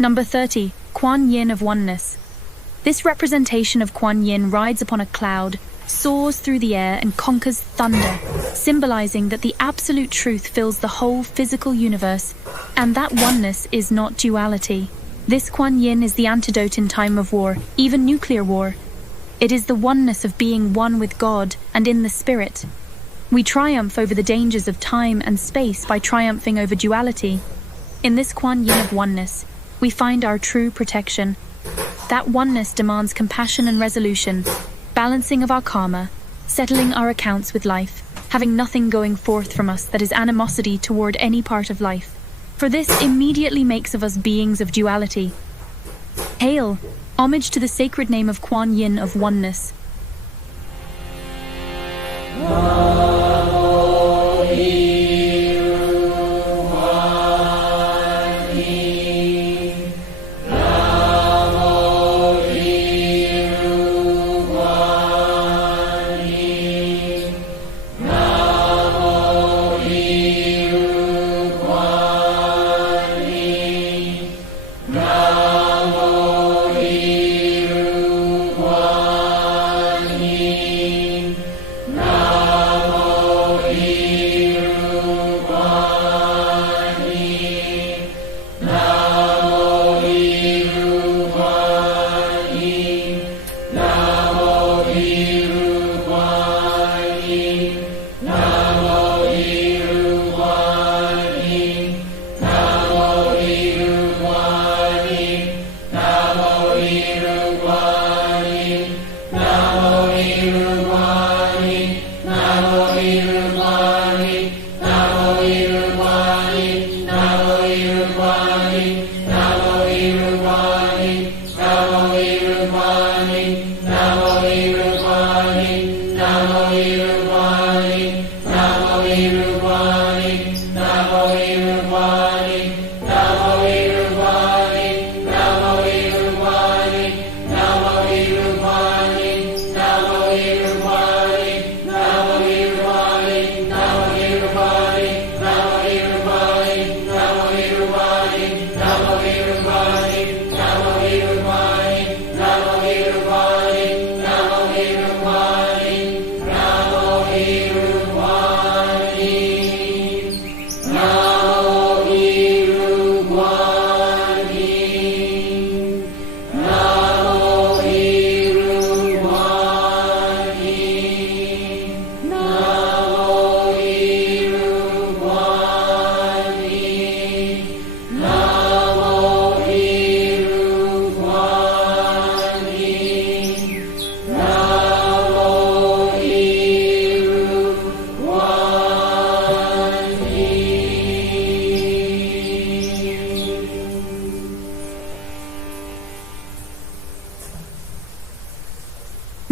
Number 30. Kuan Yin of Oneness. This representation of Kuan Yin rides upon a cloud, soars through the air, and conquers thunder, symbolizing that the absolute truth fills the whole physical universe, and that oneness is not duality. This Kuan Yin is the antidote in time of war, even nuclear war. It is the oneness of being one with God and in the spirit. We triumph over the dangers of time and space by triumphing over duality. In this Kuan Yin of oneness, we find our true protection. That oneness demands compassion and resolution, balancing of our karma, settling our accounts with life, having nothing going forth from us that is animosity toward any part of life. For this immediately makes of us beings of duality. Hail! Homage to the sacred name of Kuan Yin of Oneness. Namo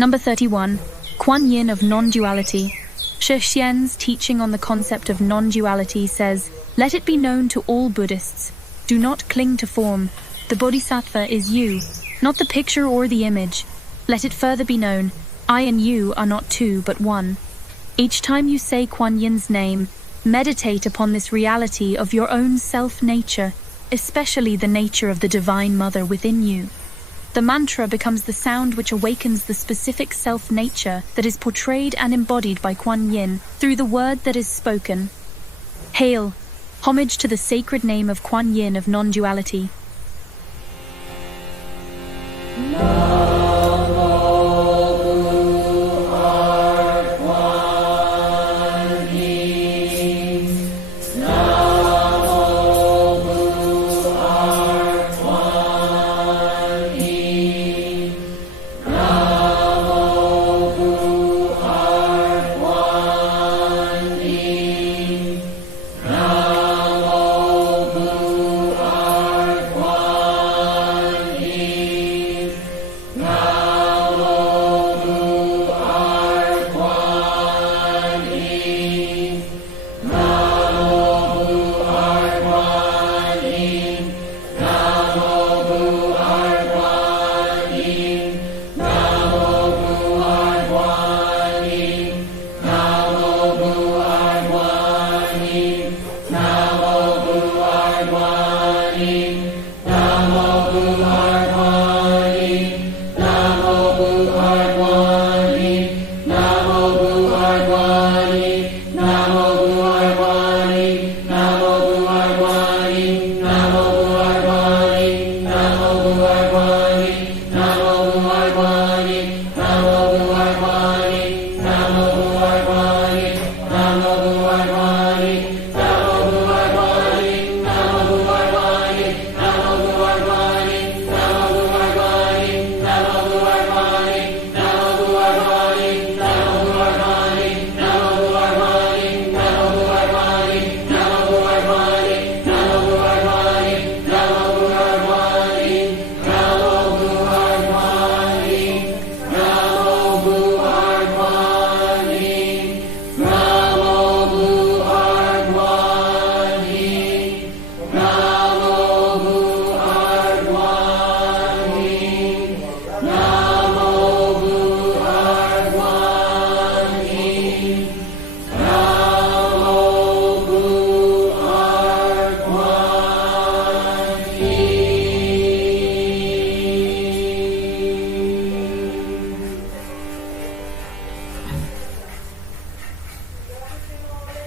Number 31. Kuan Yin of non-duality. Shi Xian's teaching on the concept of non-duality says, "Let it be known to all Buddhists, do not cling to form. The Bodhisattva is you, not the picture or the image. Let it further be known, I and you are not two but one." Each time you say Kuan Yin's name, meditate upon this reality of your own self-nature, especially the nature of the Divine Mother within you. The mantra becomes the sound which awakens the specific self-nature that is portrayed and embodied by Kuan Yin through the word that is spoken. Hail! Homage to the sacred name of Kuan Yin of non-duality.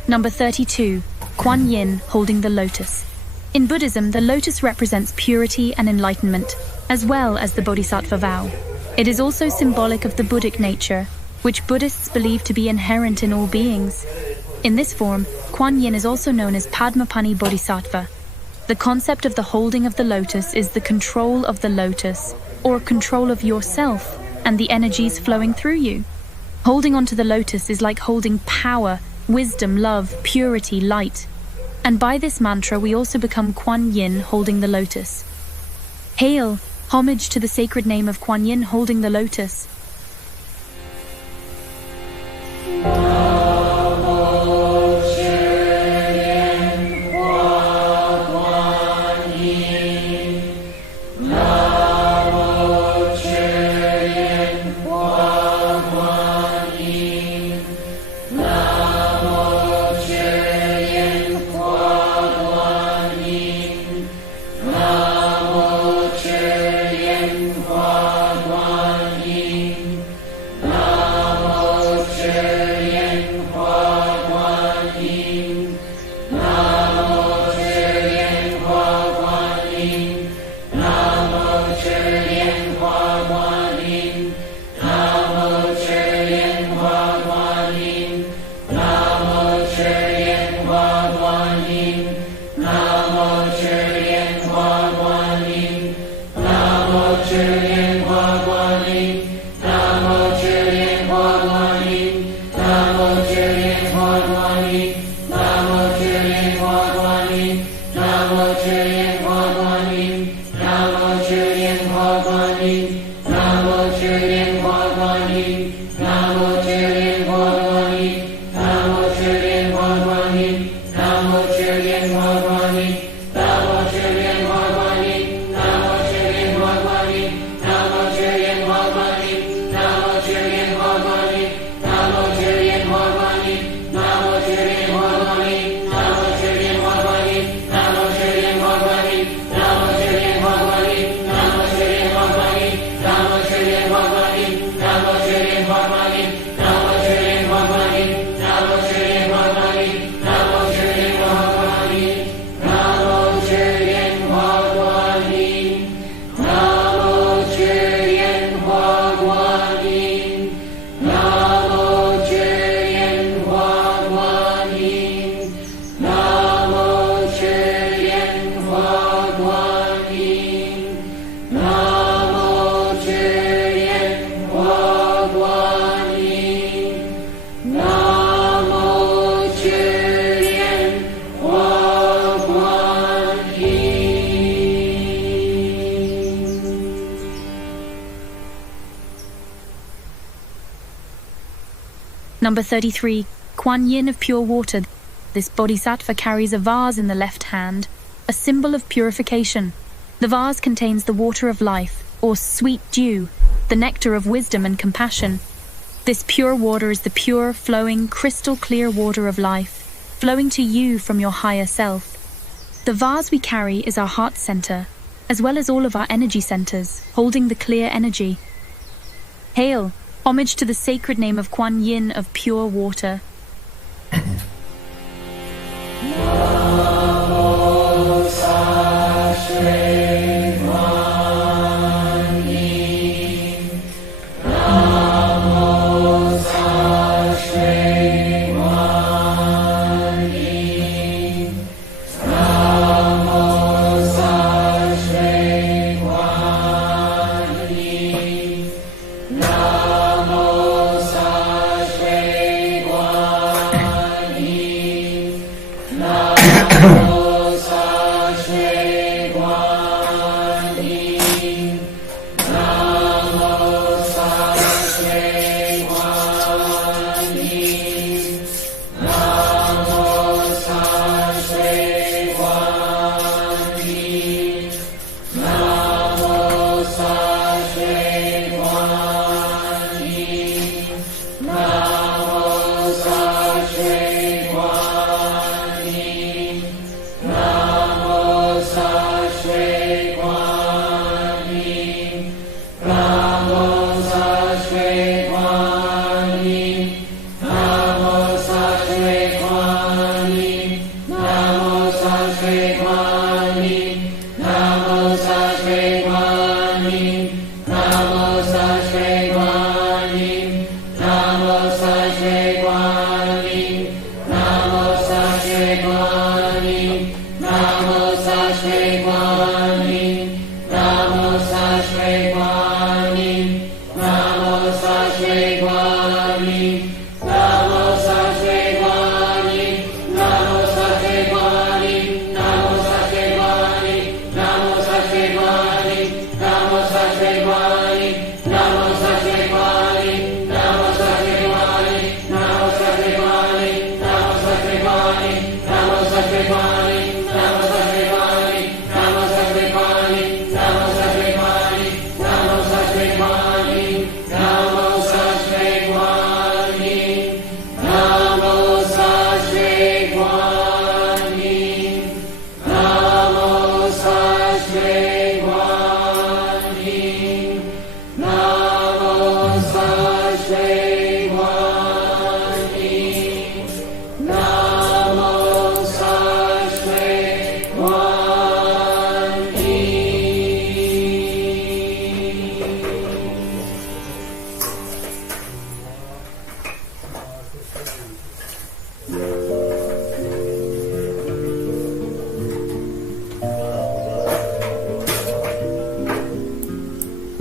Number 32. Kuan Yin holding the lotus. In Buddhism, the lotus represents purity and enlightenment, as well as the Bodhisattva vow. It is also symbolic of the Buddhic nature, which Buddhists believe to be inherent in all beings. In this form, Kuan Yin is also known as Padmapani Bodhisattva. The concept of the holding of the lotus is the control of the lotus, or control of yourself and the energies flowing through you. Holding onto the lotus is like holding power, wisdom, love, purity, light. And by this mantra we also become Kuan Yin holding the lotus. Hail! Homage to the sacred name of Kuan Yin holding the lotus. Namo Churyan Bhagwani, Number 33, Kuan Yin of pure water. This bodhisattva carries a vase in the left hand, a symbol of purification. The vase contains the water of life, or sweet dew, the nectar of wisdom and compassion. This pure water is the pure, flowing, crystal clear water of life, flowing to you from your higher self. The vase we carry is our heart center, as well as all of our energy centers, holding the clear energy. Hail, homage to the sacred name of Kuan Yin of pure water.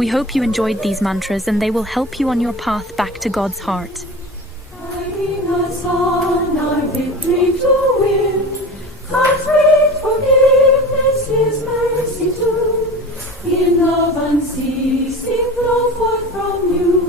We hope you enjoyed these mantras and they will help you on your path back to God's heart. Guiding us on our victory to win, God's great forgiveness, His mercy too, in love unceasing flow forth from you.